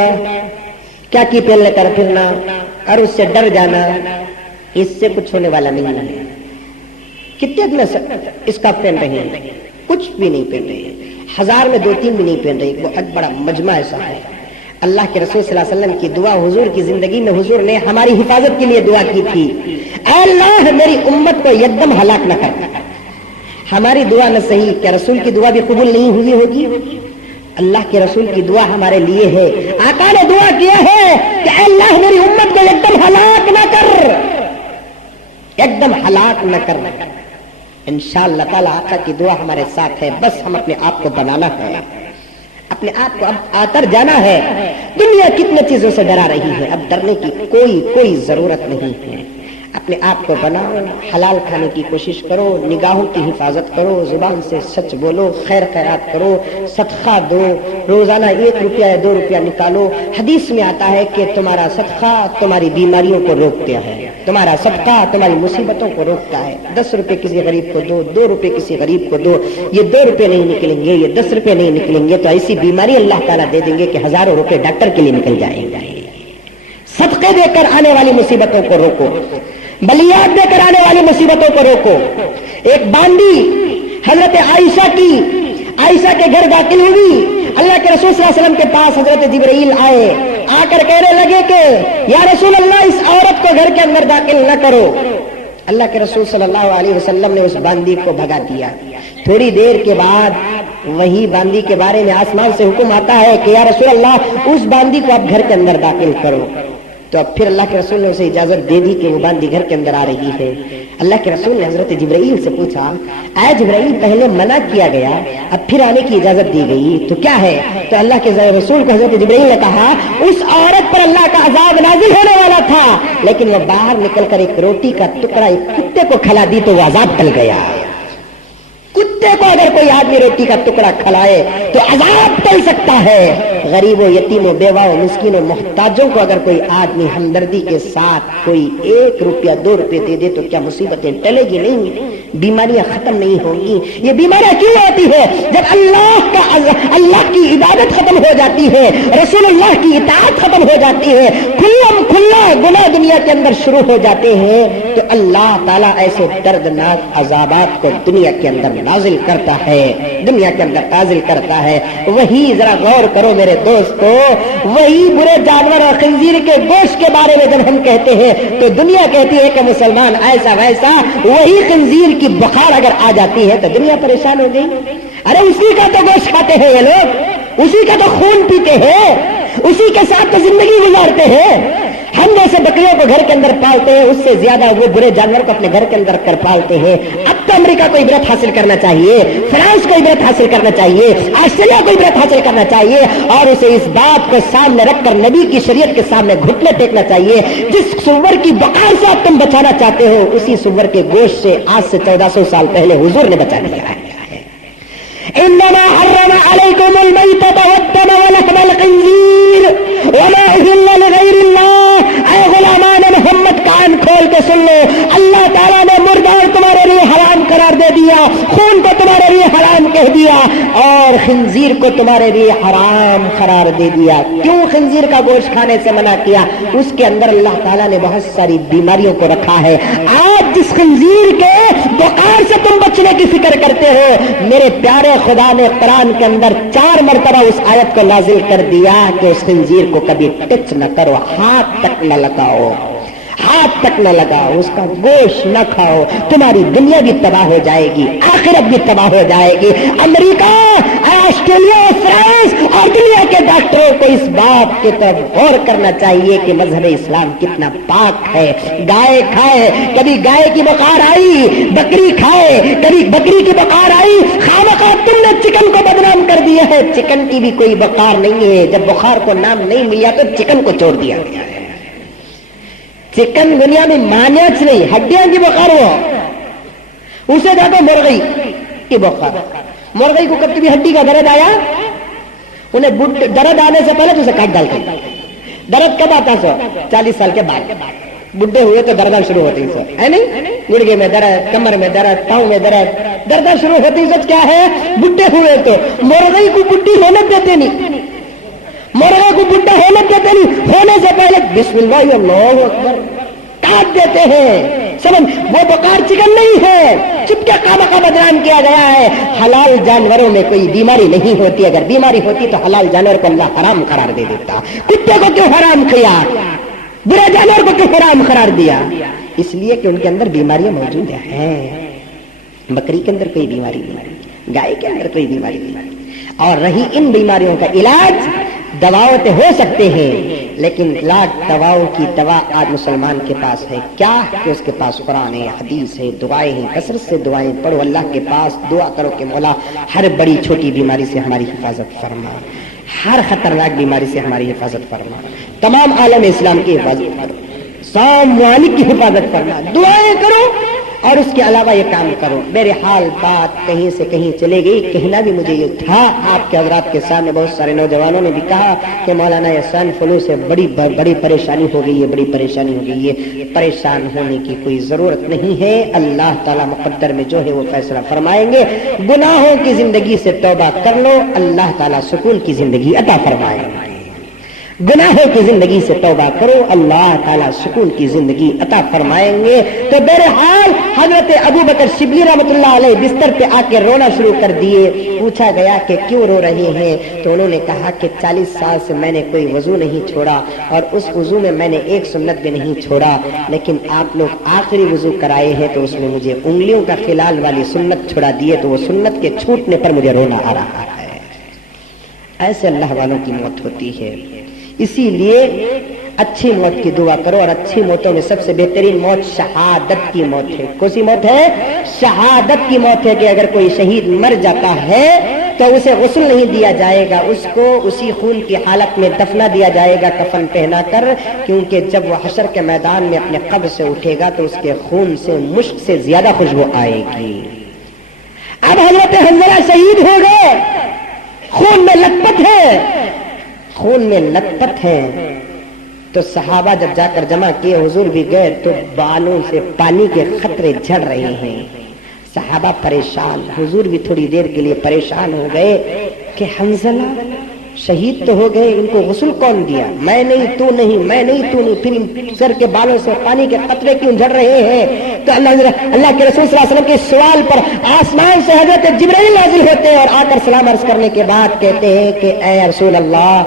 کیا کی پہن لے کر پھرنا اور اس سے ڈر جانا، اس سے کچھ ہونے والا نہیں ہے. کتنے اسکاف پہن رہے ہیں؟ کچھ بھی نہیں پہن رہے ہیں. 1000 میں 2-3 بھی نہیں پہن رہے. بہت بڑا مجمع ایسا ہے. اللہ کے رسول صلی اللہ علیہ وسلم کی دعا حضور کی زندگی میں حضور نے ہماری حفاظت کے لیے دعا کی تھی، اے اللہ میری امت کو یکدم ہلاک نہ کر. ہماری دعا نہ صحیح، کیا رسول کی دعا بھی قبول نہیں ہوئی ہوگی؟ اللہ کے رسول کی دعا ہمارے لیے ہے. آقا نے دعا کیا ہے کہ اے اللہ میری امت کو یکدم ہلاک نہ کر، یکدم ہلاک نہ کر. انشاءاللہ تعالی آقا کی دعا ہمارے ساتھ ہے. بس ہم اپنے آپ کو بنانا ہے، اپنے آپ کو اب آتر جانا ہے. دنیا کتنے چیزوں سے ڈرا رہی ہے، اب ڈرنے کی کوئی ضرورت نہیں ہے. اپنے آپ کو بناؤ، حلال کھانے کی کوشش کرو، نگاہوں کی حفاظت کرو، زبان سے سچ بولو، خیر خیرات کرو، صدقہ دو، روزانہ 1 روپیہ یا 2 روپیہ نکالو. حدیث میں آتا ہے کہ تمہارا صدقہ تمہاری بیماریوں کو روکتا ہے، تمہارا صدقہ تمہاری مصیبتوں کو روکتا ہے. 10 روپے کسی غریب کو دو، 2 روپے کسی غریب کو دو. یہ 2 روپے نہیں نکلیں گے، یہ 10 روپے نہیں نکلیں گے تو ایسی بیماری اللہ تعالیٰ دے دیں گے کہ ہزاروں روپے ڈاکٹر کے لیے نکل جائیں گے. صدقے دے کر آنے والی مصیبتوں کو روکو، بلیات دے کر آنے والی مصیبتوں کو روکو. ایک باندی حضرت عائشہ کے گھر داخل ہوئی. اللہ کے رسول صلی اللہ علیہ وسلم کے پاس حضرت جبرائیل آئے، آ کر کہنے لگے کہ یا رسول اللہ اس عورت کو گھر کے اندر داخل نہ کرو. اللہ کے رسول صلی اللہ علیہ وسلم نے اس باندی کو بھگا دیا. تھوڑی دیر کے بعد وہی باندی کے بارے میں آسمان سے حکم آتا ہے کہ یا رسول اللہ اس باندی کو آپ گھر کے اندر داخل کرو. تو اب پھر اللہ کے رسول نے اسے اجازت دے دی کہ وہ باندی گھر کے اندر آ رہی ہے. اللہ کے رسول نے حضرت جبرائیل سے پوچھا، اے جبرائیل پہلے منع کیا گیا اب پھر آنے کی اجازت دی گئی تو کیا ہے؟ تو اللہ کے رسول کو حضرت جبرائیل نے کہا اس عورت پر اللہ کا عذاب نازل ہونے والا تھا، لیکن وہ باہر نکل کر ایک روٹی کا ٹکڑا ایک کتے کو کھلا دی تو وہ عذاب ٹل گیا. کتے کو اگر کوئی آدمی روٹی کا ٹکڑا کھلائے تو عذاب ٹل سکتا ہے. غریبوں، یتیموں، بیواؤں، مسکینوں، محتاجوں کو اگر کوئی آدمی ہمدردی کے ساتھ کوئی 1 روپیہ 2 روپے دے دے تو کیا مصیبتیں ٹلے گی نہیں؟ بیماریاں ختم نہیں ہوں گی؟ یہ بیماریاں کیوں ہوتی ہے؟ جب اللہ کی عبادت ختم ہو جاتی ہے، رسول اللہ کی اطاعت ختم ہو جاتی ہے، کھلا گناہ دنیا کے اندر شروع ہو جاتے ہیں تو اللہ تعالیٰ ایسے دردناک عذابات کو دنیا کے اندر نازل کرتا ہے، دنیا کے اندر نازل کرتا ہے. وہی ذرا غور کرو میرے دوستو، وہی برے جانور اور خنزیر کے گوشت کے بارے میں جب ہم کہتے ہیں تو دنیا کہتی ہے کہ مسلمان ایسا ویسا. وہی خنزیر کی بخار اگر آ جاتی ہے تو دنیا پریشان ہو گئی. ارے اسی کا تو گوشت کھاتے ہیں یہ لوگ، اسی کا تو خون پیتے ہیں، اسی کے ساتھ تو زندگی گزارتے ہیں. ہم جیسے بکریوں کو گھر کے اندر پالتے ہیں اس سے زیادہ وہ برے جانور کو اپنے گھر کے اندر کر پالتے ہیں. اب تو امریکہ کو عبرت حاصل کرنا چاہیے، فرانس کو عبرت حاصل کرنا چاہیے، آسٹریلیا کو عبرت حاصل کرنا چاہیے اور اسے اس بات کو سامنے رکھ کر نبی کی شریعت کے سامنے گھٹنے ٹیکنا چاہیے. جس سور کی بقار سے اب تم بچانا چاہتے ہو اسی سور کے گوشت سے آج سے 1400 سال پہلے حضور نے بچا لیا ہے. انما حرم علیکم المیتۃ والدم ولحم الخنزیر وما اہل لغیر اللہ. اے غلامان محمد کان کھول کے سن لو، اللہ تعالیٰ نے مردار تمہارے لیے حرام قرار دے دیا، خون کو تمہارے لیے حرام کہہ دیا اور خنزیر کو تمہارے لیے حرام قرار دے دیا. کیوں خنزیر کا گوشت کھانے سے منع کیا؟ اس کے اندر اللہ تعالیٰ نے بہت ساری بیماریوں کو رکھا ہے. آج جس خنزیر کے بخار سے تم بچنے کی فکر کرتے ہو، میرے پیارے خدا نے قرآن کے اندر 4 مرتبہ اس آیت کو نازل کر دیا کہ اس خنزیر کو کبھی ٹچ نہ کرو، ہاتھ تک نہ لگاؤ. ہاتھ تک نہ لگاؤ، اس کا گوشت نہ کھاؤ، تمہاری دنیا بھی تباہ ہو جائے گی، آخرت بھی تباہ ہو جائے گی۔ امریکہ، آسٹریلیا، فرانس اور دنیا کے ڈاکٹروں کو اس بات کی طرف غور کرنا چاہیے کہ مذہب اسلام کتنا پاک ہے۔ گائے کھائے، کبھی گائے کی بخار آئی، بکری کھائے، کبھی بکری کی بخار آئی، خامخواہ تم نے چکن کو بدنام کر دیا ہے۔ چکن کی بھی کوئی بخار نہیں ہے، جب بخار کو نام نہیں ملا تو چکن کو چھوڑ دیا گیا ہے۔ چکن دنیا میں مانیچ نہیں، ہڈیاں کی بخار ہو، اسے دیکھو مرغی کی بخار، مرغی کو کبھی بھی ہڈی کا درد آیا، انہیں درد آنے سے پہلے تو اسے کاٹ ڈالتے۔ درد کب آتا سو 40 سال کے بعد، بڈھے ہوئے تو درداں شروع ہوتی ہے نہیں، گڑگے میں درد، کمر میں درد، پاؤں میں درد، درداں شروع ہوتی سچ کیا ہے؟ بڈھے ہوئے تو۔ مرغی کو بڈھی ہونے دیتے نہیں، مرغے کو بڈھا ہونے دیتے نہیں، ہونے سے پہلے بسم اللہ اللہ اکبر کاٹ دیتے ہیں۔ سمجھ، وہ بخار چکن نہیں ہے، چپکے خامخواہ بدنام کیا گیا ہے۔ حلال جانوروں میں کوئی بیماری نہیں ہوتی، اگر بیماری ہوتی تو حلال جانور کو اللہ حرام قرار دے دیتا۔ کتے کو کیوں حرام کیا؟ برے جانور کو کیوں حرام قرار دیا؟ اس لیے کہ ان کے اندر بیماریاں موجود ہیں۔ بکری کے اندر کوئی بیماری نہیں، گائے کے اندر کوئی بیماری نہیں۔ اور رہی ان بیماریوں کا علاج، دواؤں تو ہو سکتے ہیں، لیکن لاکھ دواؤں کی دوا آج مسلمان کے پاس ہے کیا؟ کہ اس کے پاس قرآن ہے، حدیث ہے، دعائیں ہیں، کثرت سے دعائیں پڑھو، اللہ کے پاس دعا کرو کہ مولا ہر بڑی چھوٹی بیماری سے ہماری حفاظت فرما، ہر خطرناک بیماری سے ہماری حفاظت فرما، تمام عالم اسلام کی حفاظت کرو، سام مالک کی حفاظت فرما، دعائیں کرو اور اس کے علاوہ یہ کام کرو۔ میرے حال بات کہیں سے کہیں چلے گئی، کہنا بھی مجھے یہ تھا آپ کے حضرات کے سامنے۔ بہت سارے نوجوانوں نے بھی کہا کہ مولانا احسان فلو سے بڑی پریشانی ہو گئی ہے، بڑی پریشانی ہو گئی ہے۔ پریشان ہونے کی کوئی ضرورت نہیں ہے، اللہ تعالیٰ مقدر میں جو ہے وہ فیصلہ فرمائیں گے۔ گناہوں کی زندگی سے توبہ کر لو، اللہ تعالیٰ سکون کی زندگی عطا فرمائے گا۔ گناہوں کی زندگی سے توبہ کرو، اللہ تعالیٰ سکون کی زندگی عطا فرمائیں گے۔ تو بہرحال حضرت ابو بکر شبلی رحمۃ اللہ علیہ بستر پہ آ کے رونا شروع کر دیے۔ پوچھا گیا کہ کیوں رو رہے ہیں؟ تو انہوں نے کہا کہ 40 سال سے میں نے کوئی وضو نہیں چھوڑا، اور اس وضو میں میں نے ایک سنت بھی نہیں چھوڑا، لیکن آپ لوگ آخری وضو کرائے ہیں تو اس میں مجھے انگلیوں کا خلال والی سنت چھڑا دیے، تو وہ سنت کے چھوٹنے پر مجھے رونا آ رہا ہے۔ ایسے اللہ والوں کی موت ہوتی ہے۔ اسی لیے اچھی موت کی دعا کرو، اور اچھی موتوں میں سب سے بہترین موت شہادت کی موت ہے۔ کون سی موت ہے؟ شہادت کی موت ہے، کہ اگر کوئی شہید مر جاتا ہے تو اسے غسل نہیں دیا جائے گا، اس کو اسی خون کی حالت میں دفنا دیا جائے گا کفن پہنا کر، کیونکہ جب وہ حشر کے میدان میں اپنے قبر سے اٹھے گا تو اس کے خون سے مشک سے زیادہ خوشبو آئے گی۔ اب حضرت حنظلہ شہید ہو گئے، خون میں لت پت ہے، خون میں لت پت ہے، تو صحابہ جب جا کر جمع کیے، حضور بھی گئے تو بالوں سے پانی کے قطرے جھڑ رہے ہیں۔ صحابہ پریشان، حضور بھی تھوڑی دیر کے لیے پریشان ہو گئے کہ حنظلہ شہید تو ہو گئے، ان کو غسل کون دیا؟ میں نہیں تو نہیں، میں نہیں تو نہیں، پھر سر کے بالوں سے پانی کے قطرے کیوں جھڑ رہے ہیں؟ تو اللہ کے رسول صلی اللہ علیہ وسلم کے سوال پر آسمان سے حضرت جبرائیل نازل ہوتے ہیں، اور آ کر سلام عرض کرنے کے بعد کہتے ہیں کہ اے رسول اللہ،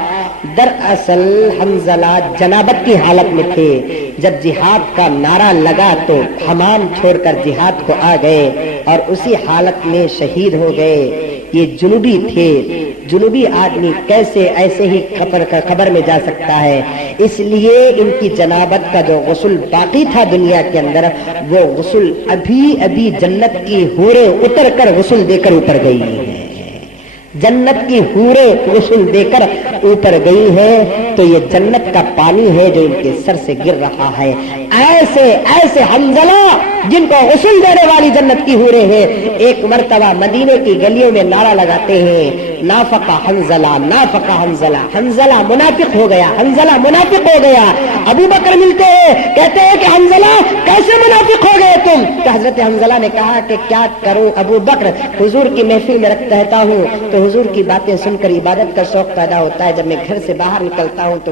دراصل حنظلہ جنابت کی حالت میں تھے، جب جہاد کا نعرہ لگا تو حمام چھوڑ کر جہاد کو آ گئے اور اسی حالت میں شہید ہو گئے۔ یہ جنوبی تھے، جنوبی آدمی کیسے ایسے ہی قبر میں جا سکتا ہے؟ اس لیے ان کی جنابت کا جو غسل باقی تھا دنیا کے اندر، وہ غسل ابھی جنت کی حوریں اتر کر غسل دے کر اوپر گئی ہیں، جنت کی حوریں غسل دے کر اوپر گئی ہے، تو یہ جنت کا پانی ہے جو ان کے سر سے گر رہا ہے۔ ایسے حنظلہ جن کو غسل دینے والی جنت کی حوریں ہیں، ایک مرتبہ مدینے کی گلیوں میں نعرہ لگاتے ہیں، نافق حنظلہ، نافق حنظلہ، حنظلہ منافق ہو گیا، حنظلہ منافق ہو گیا۔ ابو بکر ملتے ہیں، کہتے ہیں کہ حنظلہ کیسے منافق ہو گئے تم؟ تو حضرت حنظلہ نے کہا کہ کیا کروں ابو بکر، حضور کی محفل میں رہتا ہوں تو حضور کی باتیں سن کر عبادت کا شوق پیدا ہوتا ہے، جب میں گھر سے باہر نکلتا ہوں تو